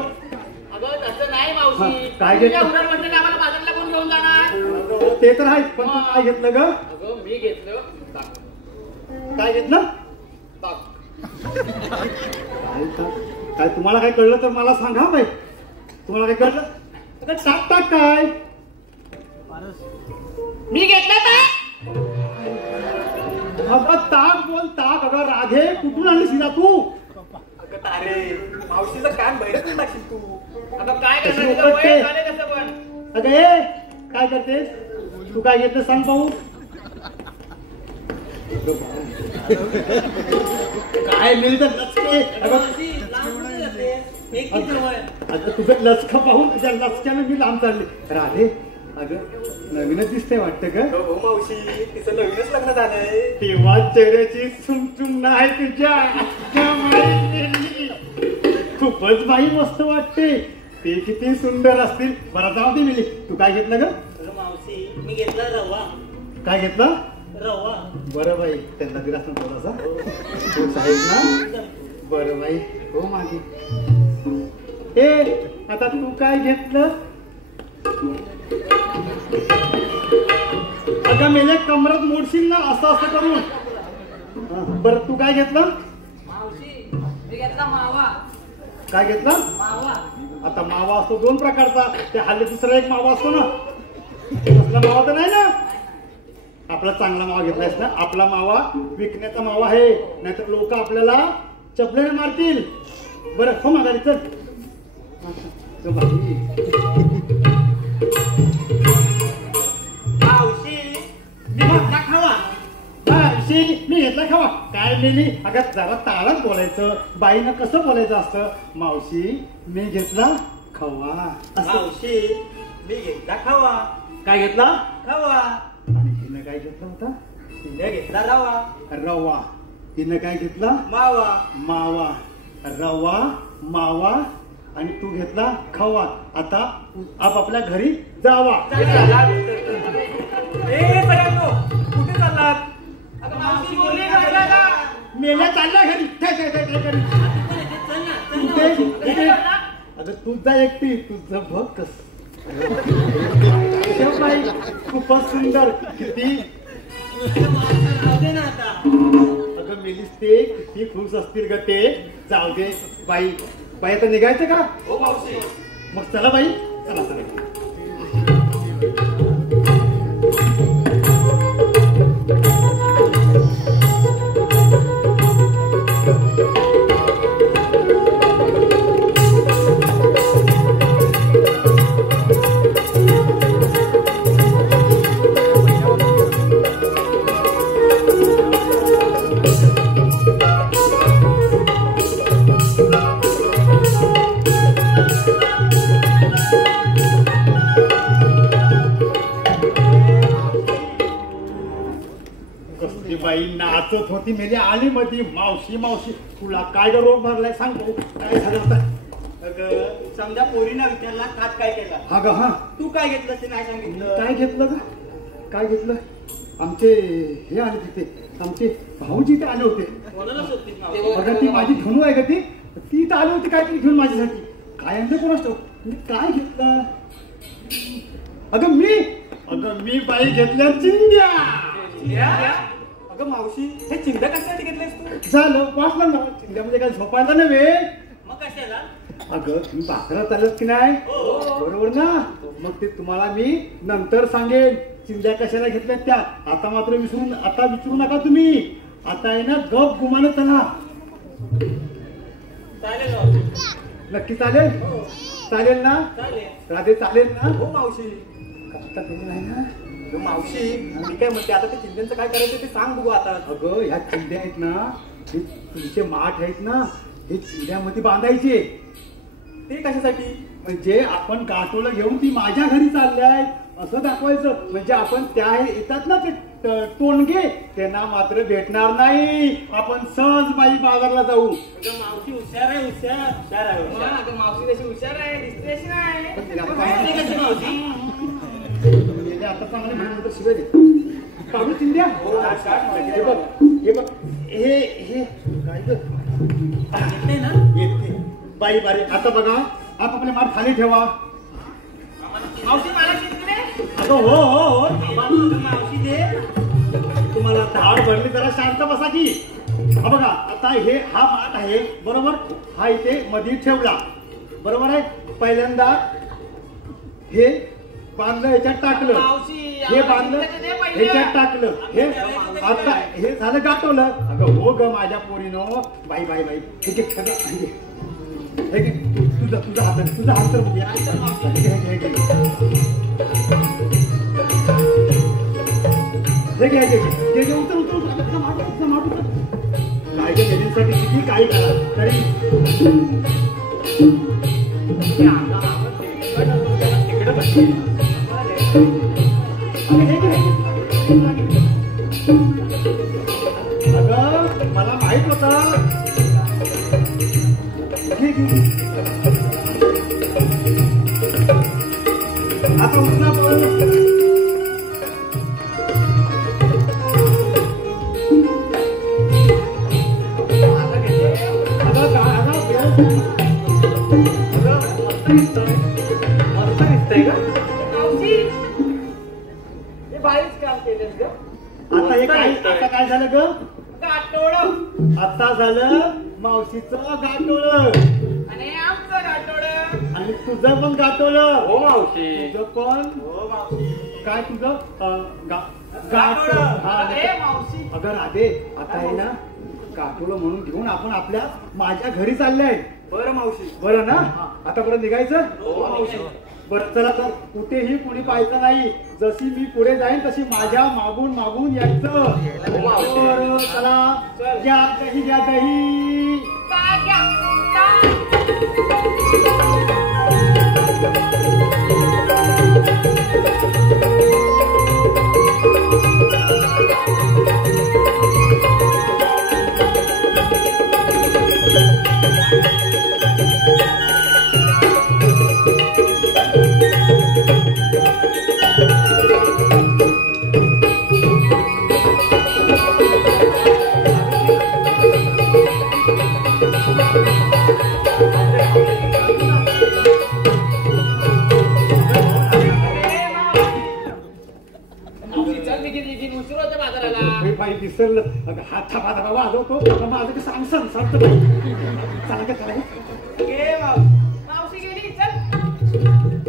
अगं तसं नाही मावशी. हा, काय तुझ्या घेतलं? उरावर म्हटलं की आम्हाला बाजारला कोण घेऊन जाणार? अगं, ते तर आहे, पण तू काय घेतलं ग? अगं मी घेतलं ताक. काय घेतलं? ताक. काय तुम्हाला काय कळलं तर मला सांगा बाई. तुम्हाला काय कळलं? अगं टाक काय? मी घेतलं ताक. अगं ताक बोल ताक. अगं राधे, कुठून आणली शिरा तू? अगं तारे, मावशीचं कान बैरच टाकशील तू. अगं काय कशी करणार तिचं ओरडते? वय झाले कसं पण. अगं ए काय करतेस? तू काय घेतलं सांग पाहू. काय मिळतं लचके? अगं तुझं लचक पाहून तुझ्या लचक्यानं मी लांब चालले. राधे अगं नवीनच दिसतंय वाटतं ग. हो मावशी तिचं नवीनच लग्न झालंय. तेव्हा चेहऱ्याची चुमचुम नाही तुझ्या. खूपच बाई मस्त वाटते. ते किती सुंदर असतील. बरं जाऊ दे मिली. तू काय घेतलं ग? मावशी मी घेतला रवा. काय घेतलं? रवा. बरं बाई, त्यांना दिला असं थोडासा. हो साहेब ना. बरं बाई, हो मागे. ए आता तू काय घेतलं? अगं मेले कमरात मोडशील ना असं करून. बरं तू काय घेतलं? मावशी मी घेतला मावा. काय घेतलं? मावा. आता मावा असतो दोन प्रकारचा. ते हल्ली दुसरा एक मावा असतो ना. तसला मावा तर नाही ना. आपला चांगला मावा घेतलायस ना. आपला मावा विकण्याचा मावा आहे, नाहीतर लोक आपल्याला चपलेने मारतील. बरं हो माघारी चल. मावशी मी घेतला खावा. मी घेतला खावा. काय नेली? अगं जरा ताळात बोलायचं. बाईनं कसं बोलायचं असतं. मावशी मी घेतला खवा. मावशी मी घेतला खावा. काय घेतला? खावा. आणि हिनं काय घेतला होता? तिने घेतला रवा. रवा. हिनं काय घेतला? मावा. मावा. रवा मावा आणि तू घेतला खवा. आता आपापल्या घरी जावा. ए सगळ्यांनो कुठे चाललात? अगं मावशी बोलली काय? मेल्या चालल्या घरी अगं तुझा एकटी तुझं बघ कस बाई खूपच सुंदर किती अगं मेलीस ते किती खुश असतील ग ते जाऊ दे बाई बाई आता निघायचं का हो मावशी मग चला बाई चला चला बाई नाचत होती मेली आली मधी मावशी मावशी तुला काय रोग भरलाय सांगतो काय झालं होतं अगं समजा पोरीना विचारला कात काय केला हा ग हा तू काय घेतलं ते नाही सांगितलं काय घेतलं ग काय घेतलं आमचे हे आले तिथे आमचे भाऊजी ते आले होते अगं ती माझी धनू आहे का ती तर आली होती काहीतरी घेऊन माझ्यासाठी काय आणलं कोण असतो काय घेतलं अगं मी बाई घेतल्या चिंध्या अगं मावशी हे चिंध्या कशासाठी घेतलेस तू झालं वाचलं ना चिंध्यामध्ये काय झोपायला नव्हे मग कशाला अगं तुम्ही बाजारात चालत की नाही बरोबर ना मग ते तुम्हाला मी नंतर सांगेन चिंध्या कशाला घेतल्यात त्या आता मात्र विचारू नका तुम्ही आता आहे ना गप गुमानत चला चालेल नक्की चालेल चालेल ना राधे चालेल ना हो मावशी आता तुम्ही नाही ना अगं मावशी मी काय म्हणते आता ते चिंध्यांचं काय करायचं ते सांग बघू आता अगं ह्या चिंध्या आहेत ना हे तुमचे माठ आहेत ना हे चिंध्यामध्ये बांधायचे ते कशासाठी म्हणजे आपण गाठोला घेऊन ती माझ्या घरी चालल्याय असं दाखवायचं म्हणजे आपण त्या येतात ना ते टोणगे त्यांना मात्र भेटणार नाही आपण सहज बाई बाजारला जाऊ मावशी हुशार आहे हुशार आहे मावशी कशी हुशार आहे दिसते अशी नाही आता चांगले म्हणून शिवाय दे काढू चिंध्या हे बघ हे काय येते बाई बारी आता बघा आपापले माठ खाली ठेवा मावशी मला शिकले अगं हो मावशी दे तुम्हाला धाड भरली जरा शांत बसा की हा बघा आता हा माठ आहे बरोबर हा इथे मध्ये ठेवला बरोबर आहे पहिल्यांदा हे बांधलं ह्याच्यात टाकलं हे बांधलं ह्याच्यात टाकलं हे आता हे झालं गाठवलं अगं हो ग माझ्या पोरीनो बाई बाई बाई हे घे सगळं हे घे तुझा हात तर बघूया हे उतर काय गेलीसाठी किती काही करा तरी अगं मला माहित होत आता उठला पाहू आता काय झालं ग गाठोड आता झालं मावशीचं गाठोळ आणि आमचं गाठोड आणि तुझं पण गाठोळ हो मावशी तुझं पण हो मावशी काय तुझं गाठोड हा मावशी अगं राधे आता आहे ना गाठोळ म्हणून घेऊन आपण आपल्या माझ्या घरी चाललंय बरं मावशी बरं ना आता परत निघायचं हो मावशी बरं चला तर कुठेही कुणी पाहायचं नाही जशी मी पुढे जाईन तशी माझ्या मागून मागून यायचं बरं, चला घ्या दही अगं हात थापा थापा वाजवतो अगं माझं कसं अंग संसारतं बाई. चला का चला घे मावशी गेली चल.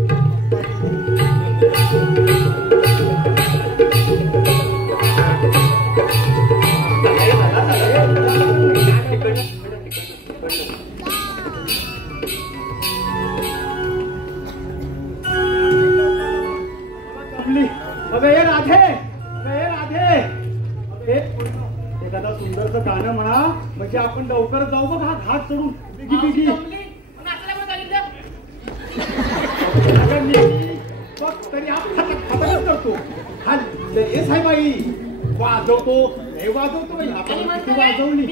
एखादा सुंदरचं गाणं म्हणा म्हणजे आपण लवकर जाऊ बघ. हा घाट चढून बिगी बिगी बघ तरी आपण करतो. हा लेस आहे बाई. वाजवतो हे वाजवतो बाई. आपण किती वाजवली.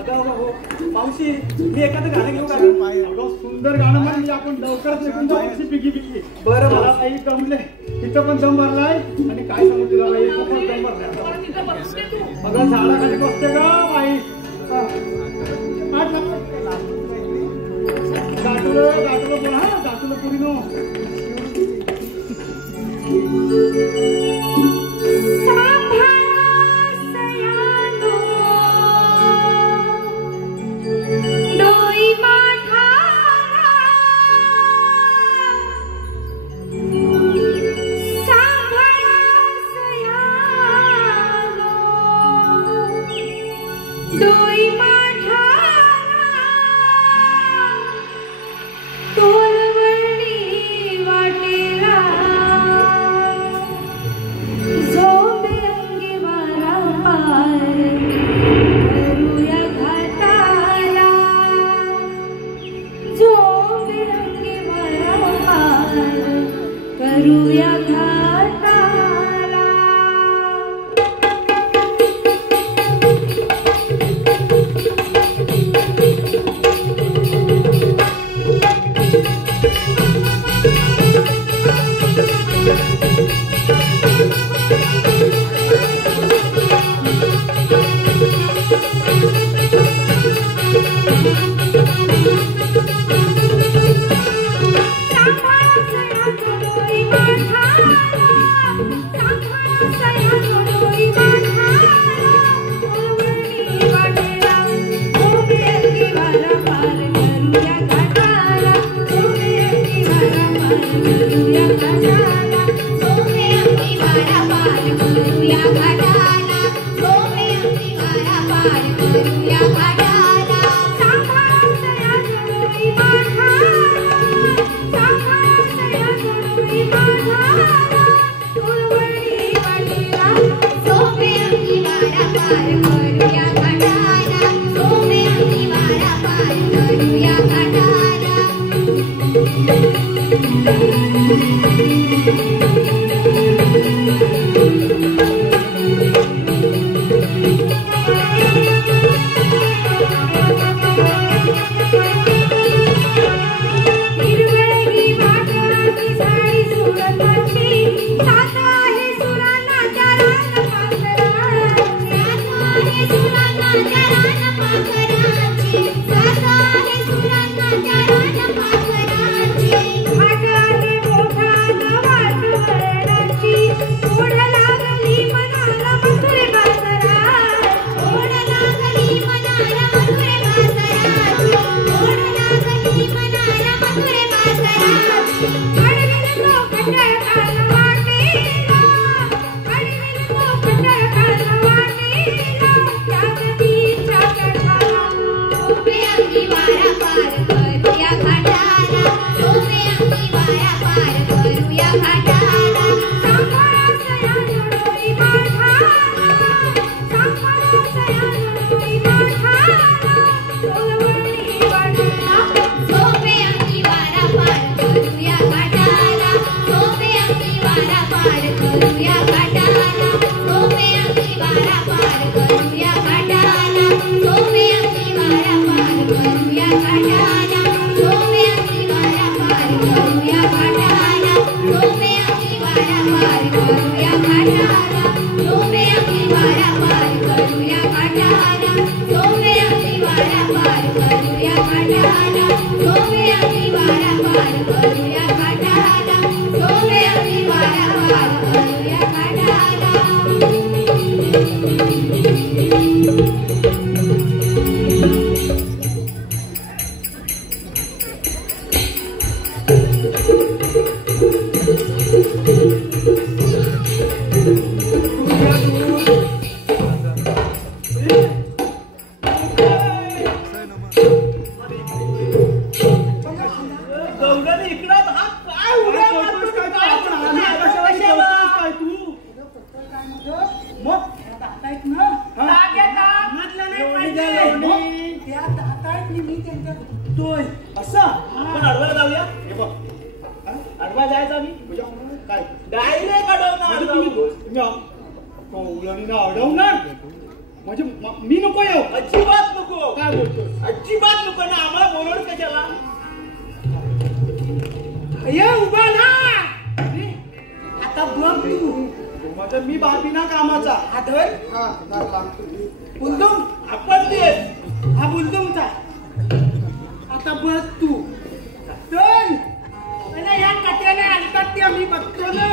अगं हो मावशी मी एखादं गाणं घेऊ का? अगं सुंदर गाणं म्हणजे आपण लवकरच निघून जाऊ बिगी बिगी. बरं मला काही जमले. तिथं पण दम भरलाय आणि काय सांगू तुला बाई पण दम भरलाय. अगं झाडाखाली बसते का बाई. गाठुलं गाठुलं बोल. हा गाठुलं पुरी नो. करूया गौडने इकडं हा काय उड्या मारतोस काय? तू मग दातायत ना मधलं नाही पाहिजे. त्या दातायत मी त्यांच्या तोय असा आपण अडवायला जाऊया. हे बघ अडवा जायचा मी काय डायरेक्ट अडवणार कौलानीला अडवणार म्हणजे मी नको येऊ. अजिबात नको. काय बोलतो अजिबात नको ना. आम्हाला बोलवलं कशाला? ये उभा ना. आता बघ तू म्हणजे मी बाबीना कामाचा आठवण हा लागला. बुलदुम आपण तेच हा बुलदुमचा. आता बघ तू चल या कट्याने आणतात ते आम्ही बघतो ना.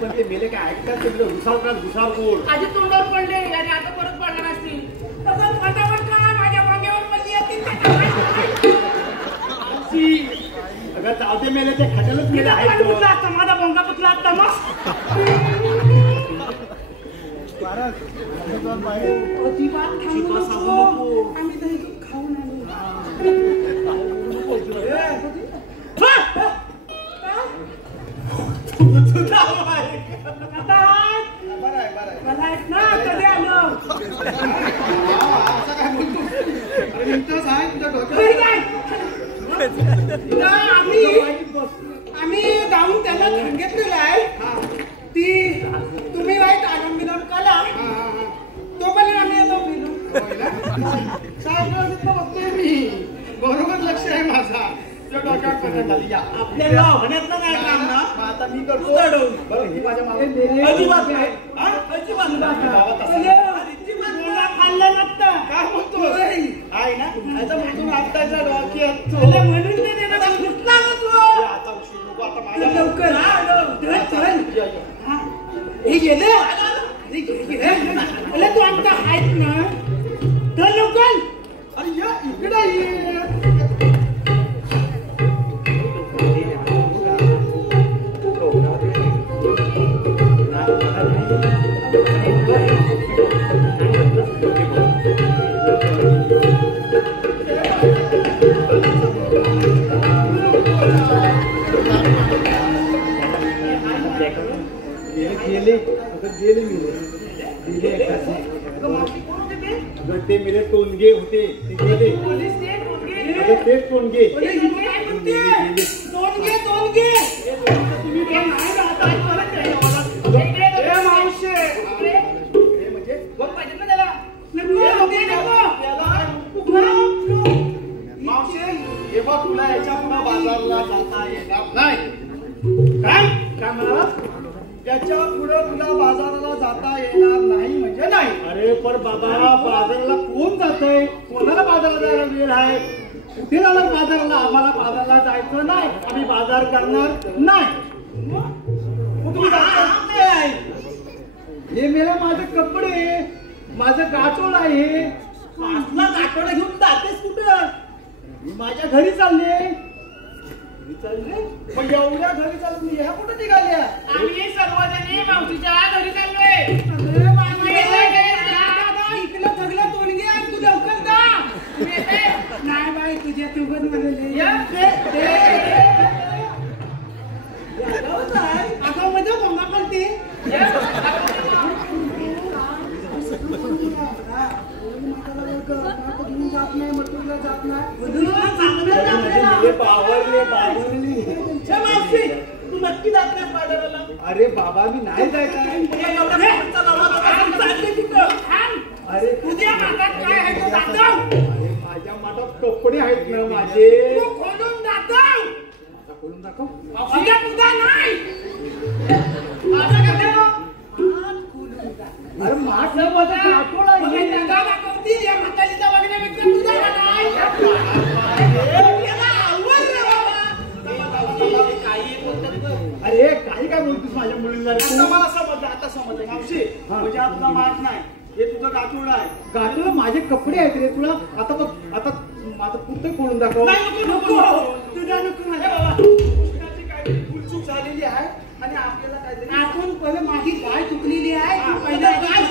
पण ते मेले काय ऐकतात सगळं घुसाळ कोड आधी तोंडावर पडले आणि आता परत पडणार असतील. तसंच माझ्यावर का माझ्या मागेवर पडली असतील. अगं चावते मेले ते खट्यालाच मेले आहेत. आता माझा भोंगा पुतला आता मग अजिबात थांबू नको. आम्ही दही दूध खाऊन आलो. आम्ही जाऊन त्याला सांगितलेलं आहे ती तुम्ही वाईट आनंद विनोद करा. तो पण आम्ही येतो बघतोय मी बरोबर लक्ष आहे माझा. आपल्याला होण्यातलं काय काम ना. आता मी करतो बरं ही माझ्या मागे अजिबात नाही. अजिबात खाल्लं नसतं. काय म्हणतो आहे ना आता म्हणून आपल्याच्या डोक्यात म्हणून ते त्याला फुटला ना तू. आता उशीर नको आता माझ्या लवकर हे गेले तू आमचा आहेत ना तर लवकर. अरे या इकडे ये. ते मेले टोनगे होते ते गेले. ते टोनगे हे बघ तुला याच्या पुढे बाजारला जाता येणार नाही. काय काय म्हणाला? त्याच्या पुढे तुला बाजाराला जाता येणार नाही म्हणजे नाही. अरे पण बाबा बाजाराला कोण जातंय? कोणाला बाजाराला जायला वेळ आहे? कुठे जाणार बाजाराला? आम्हाला बाजाराला जायचं नाही. आम्ही बाजार करणार नाही. तुम्ही जाताय. हे मेला माझे कपडे माझं गाठोड आहे. असला गाठोडा घेऊन जातेस कुठं? मी माझ्या घरी चालले. मग एवढ्या घरी चालत मी ह्या कुठे निघाल्या? आम्ही सर्वजणी मावशीच्या घरी चाललोय. इकडलं सगळं तोंडगे आणि तू लवकर जा. नाही बाई तुझ्या तुगत म्हणाले अरे बाबा मी नाही जायचं आहे. अरे तुझ्या हातात काय आहे तो दाखव. अरे माझ्या माठात कपडे आहेत ना माझे. तू खोलून दाखव. आता खोलून दाखव. तुझा नाही. असं करते मग. अरे माझं माझं काटोळा आहे. मग दादा दाखवतील या म्हातारीचा बघण्यापेक्षा तुझा नाही. याला आवडलं बाबा. अरे काही काय बोलतोस माझ्या मुलीला रे आता तू? मला समजलं, आता समजलं मावशी. म्हणजे हा तुझा माठ नाही, हे तुझं गाठोड आहे. गाठोळा माझे कपडे आहेत रे तुला. आता बघ आता माझं पुस्तक खोलून दाखव. नाही, नको. तुझ्या नको नाही बाबा. कृष्णाची काहीतरी भूलचूक झालेली आहे आणि आपल्याला काहीतरी आपण पहिले माझी गाय चुकलेली आहे. पहिले गाय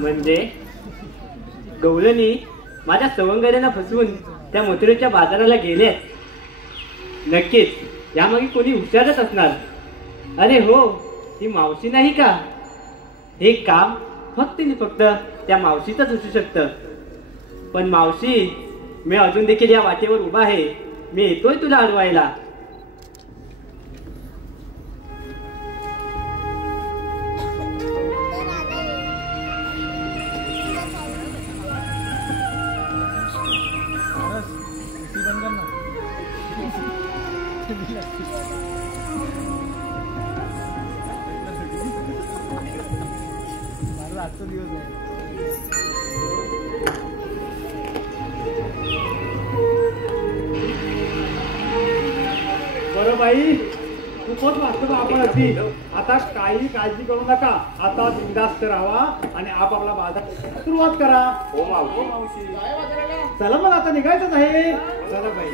म्हणजे गवळणी माझ्या सवंगड्यांना फसवून त्या मथुरेच्या बाजाराला गेले. नक्कीच यामागे कोणी हुशारच असणार. अरे हो, ती मावशी नाही का? हे काम फक्त त्या मावशीचंच असू शकतं. पण मावशी, मी अजून देखील या वाटेवर उभा आहे. मी येतोय तुला अडवायला. बरं बाई, खूपच वाटतं आपण अगदी. आता काही काळजी करू नका. आता बिनधास्त राहा आणि आपापला बाजार सुरुवात करा. हो मावशी. चला मग आता निघायचंच आहे. चला बाई.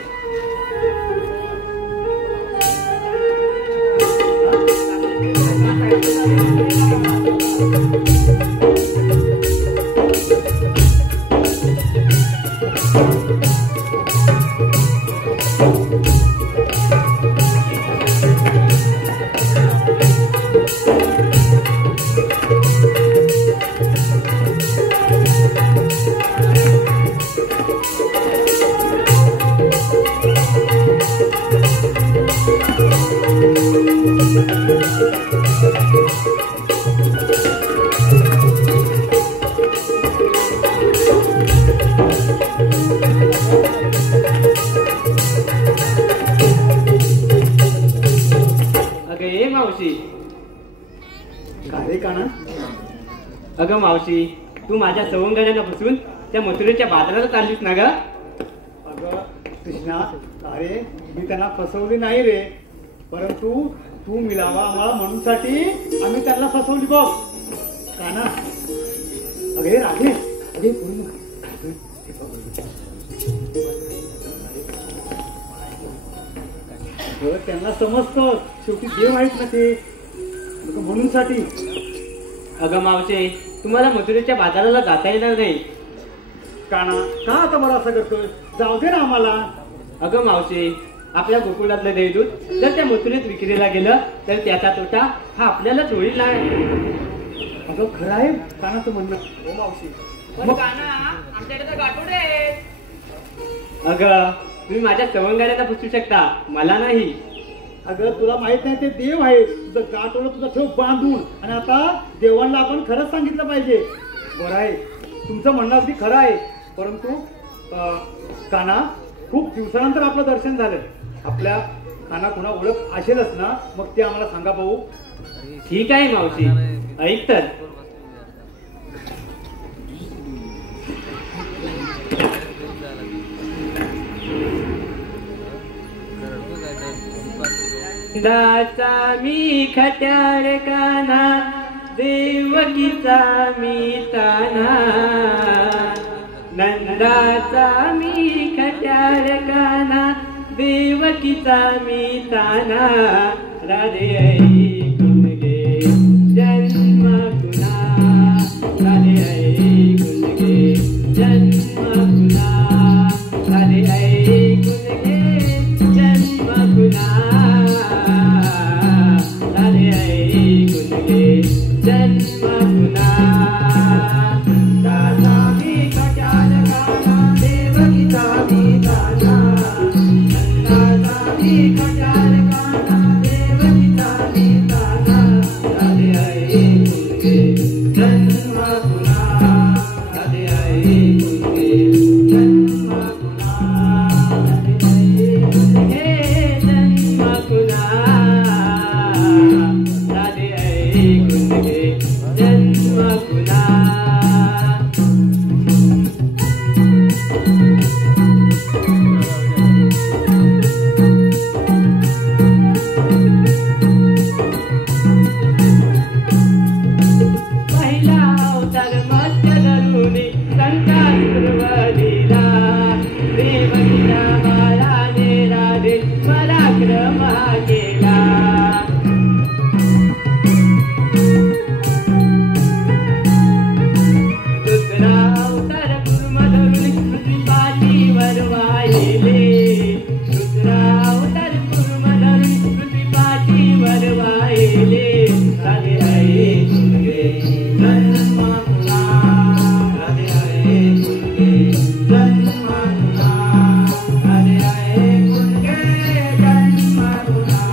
अगं मावशी, तू माझ्या सवंगड्यांना बसून त्या मथुरेच्या बाजाराला चाललीस ना ग? अगं कृष्णा, अरे मी त्यांना फसवली नाही रे, परंतु तू मिळावा आम्हाला म्हणून साठी आम्ही त्यांना फसवली बघ. का ना? अगे राधे, अगे पूर्ण त्यांना समजतं शेवटी देव आहेत ना ते, म्हणून साठी. अगं मावशे, तुम्हाला मथुरेच्या बाजाराला जाता येणार नाही. काना का आता बरं असं करतोय? जाऊ दे ना आम्हाला. अगं मावशे, आपल्या गोकुळातलं देवदूत जर त्या मथुरेत विक्रीला गेलं तर त्याचा तोटा हा आपल्यालाच होईल ना. अगं खरं आहे कानाचं म्हणणं. हो मावशी. पण काना, आमच्याकडे तर गाठोडे आहेत. अगं तुम्ही माझ्या सवंगड्यांना फसवू शकता, मला नाही. अगं तुला माहित नाही ते देव आहे. तुझं गाठोडं तुझं ठेव बांधून. आणि आता देवांना आपण खरंच सांगितलं पाहिजे. बरं आहे, तुमचं म्हणणं अगदी खरं आहे. परंतु काना, खूप दिवसानंतर आपलं दर्शन झालं. आपल्या काना कुणा ओळख असेलच ना, मग ते आम्हाला सांगा भाऊ. ठीक आहे मावशी, ऐक तर. नंदाचा मी खट्याळ काना, देवकीचा मी ताना. नंदाचा मी खट्याळ काना, देवकीचा मी ताना. राधे ऐकून घे जन्म पुन्हा, राधे ऐकून घे जन्म पुन्हा, राधे ऐकून घे जन्म पुन्हा, राधे ऐकून घे जन्म पुन्हा. दादा मी खट्याळ काना, देवकीचा मी ताना. नंदाचा मी खट्याळ काना, देवकीचा मी ताना. राधे ऐकून घे जन्म पुन्हा, राधे ऐकून घे जन्म पुन्हा, राधे ऐकून घे जन्म पुन्हा, राधे ऐकून घे जन्म पुन्हा. पहिला अवतार मत्स्य धरुणी संतान सुरवलीला, देवकीच्या बाळाने राधे पराक्रम केला. दुसरा अवतार कुर्म धरुणी पृथ्वीपाठीवर वाहिले. दुसरा अवतार कुर्म धरुणी पृथ्वीपाठीवर वाहिले. राधे ऐकून घे जन्म पुन्हा, राधे ऐकून घे जन्म पुन्हा, राधे ऐकून घे जन्म पुन्हा,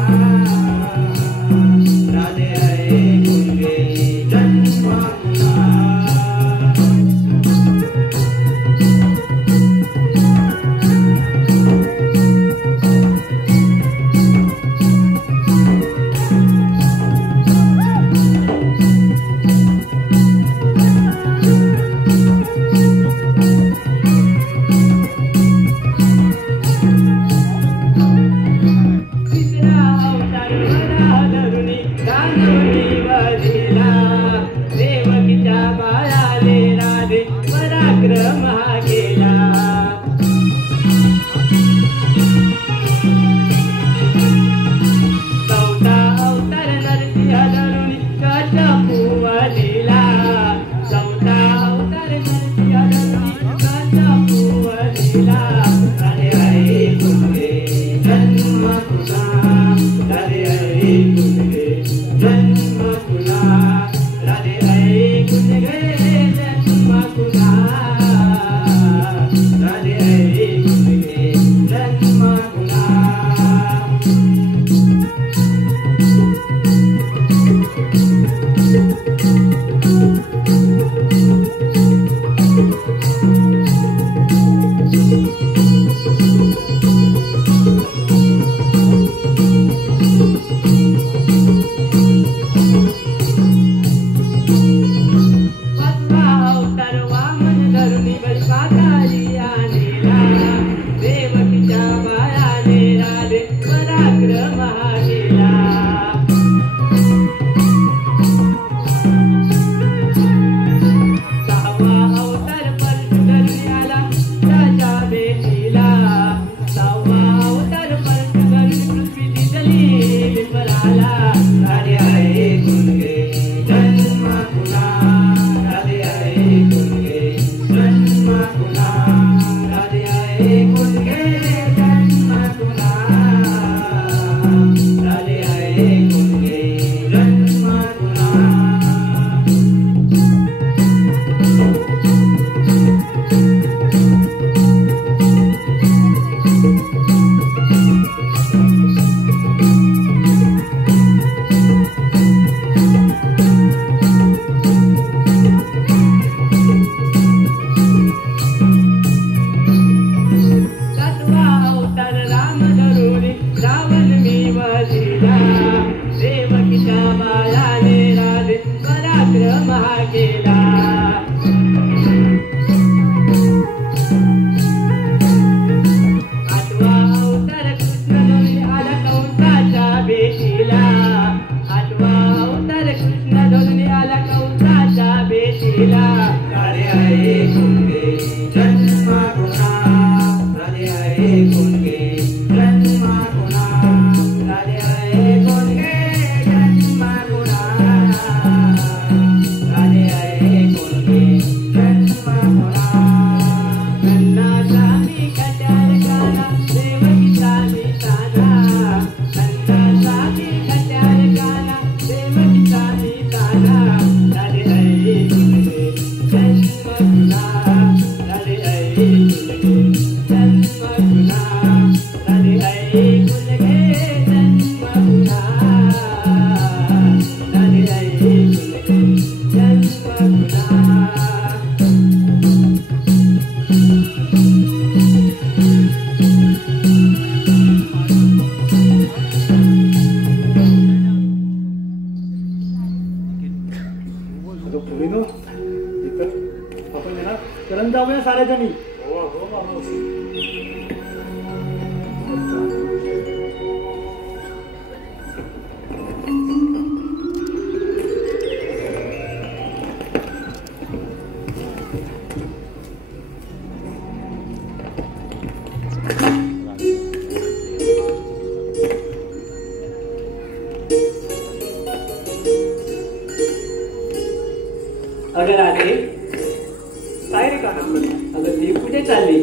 मारायचं नाही. अगं राधे, काय रे काना? अगं ती कुठे चालली?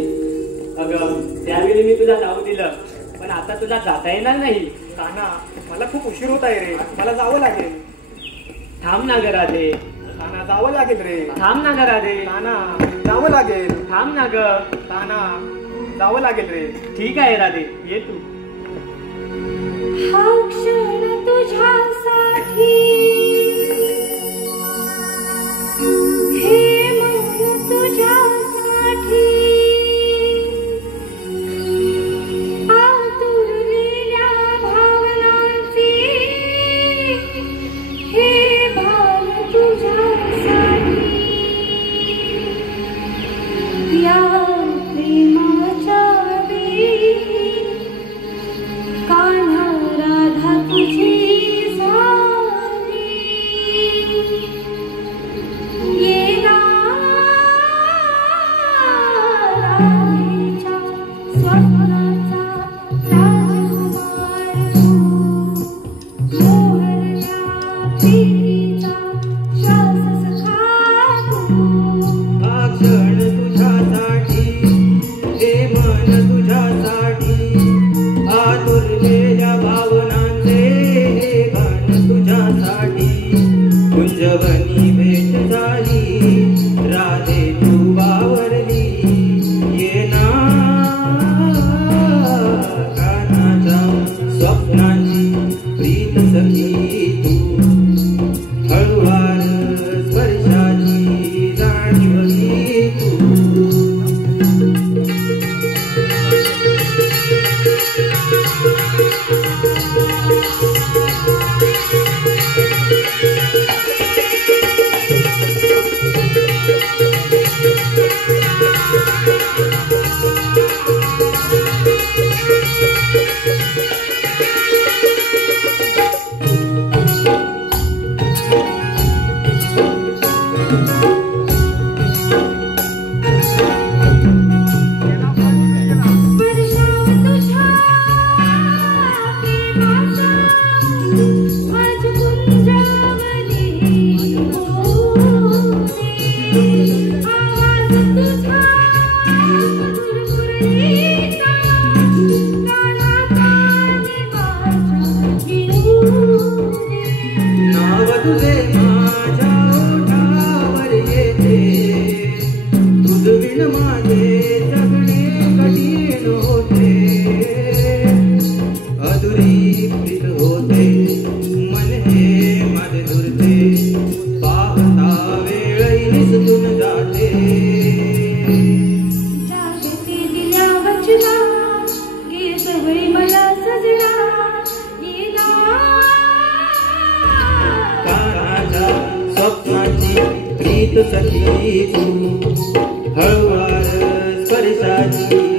अगं त्यावेळी मी तुला जाऊ दिलं, पण आता तुला जाता येणार नाही. काना, मला खूप उशीर होत आहे रे, मला जावं लागेल. थांब ना ग राधे. काना, जावं लागेल रे. थांब ना ग राधे. काना, जावं लागेल. थांब ना ग. काना, जावं लागेल रे. ठीक आहे राधे, ये तू. हा क्षण तुझ्यासाठी हे मन तुझ्यासाठी आतुरलेल्या भावनांचे हे भाव तुझ्यासाठी या प्रेमाच्या वेळी कान्हा राधा तुझी झाली येना राधेच्या स्वप्नाचा राजकुमार तू मोहरल्या प्रीतीचा श्वास सखा तू हा क्षण तुझ्यासाठी हे मन तुझ्यासाठी आतुरलेल्या भावनांचे हे गाणं तुझ्यासाठी कुंजवनी भेट झाली राधे तू बावरली येना कानाच्या स्वप्नाची प्रीत सखी तू हळूवार स्पर्शाची जाणीवली तू नाव तुझे माझ्या ओठावर येते तुझविण माझे जगणे कठीण होते अधुरी प्रीत होते मन हे माझे दुरते पाहता वेळही निसटून जाते जागते दिल्या वचना गे सवळी मला सजना येना कानाच्या स्वप्नाची प्रीत सखी तू हळूवार स्पर्शाची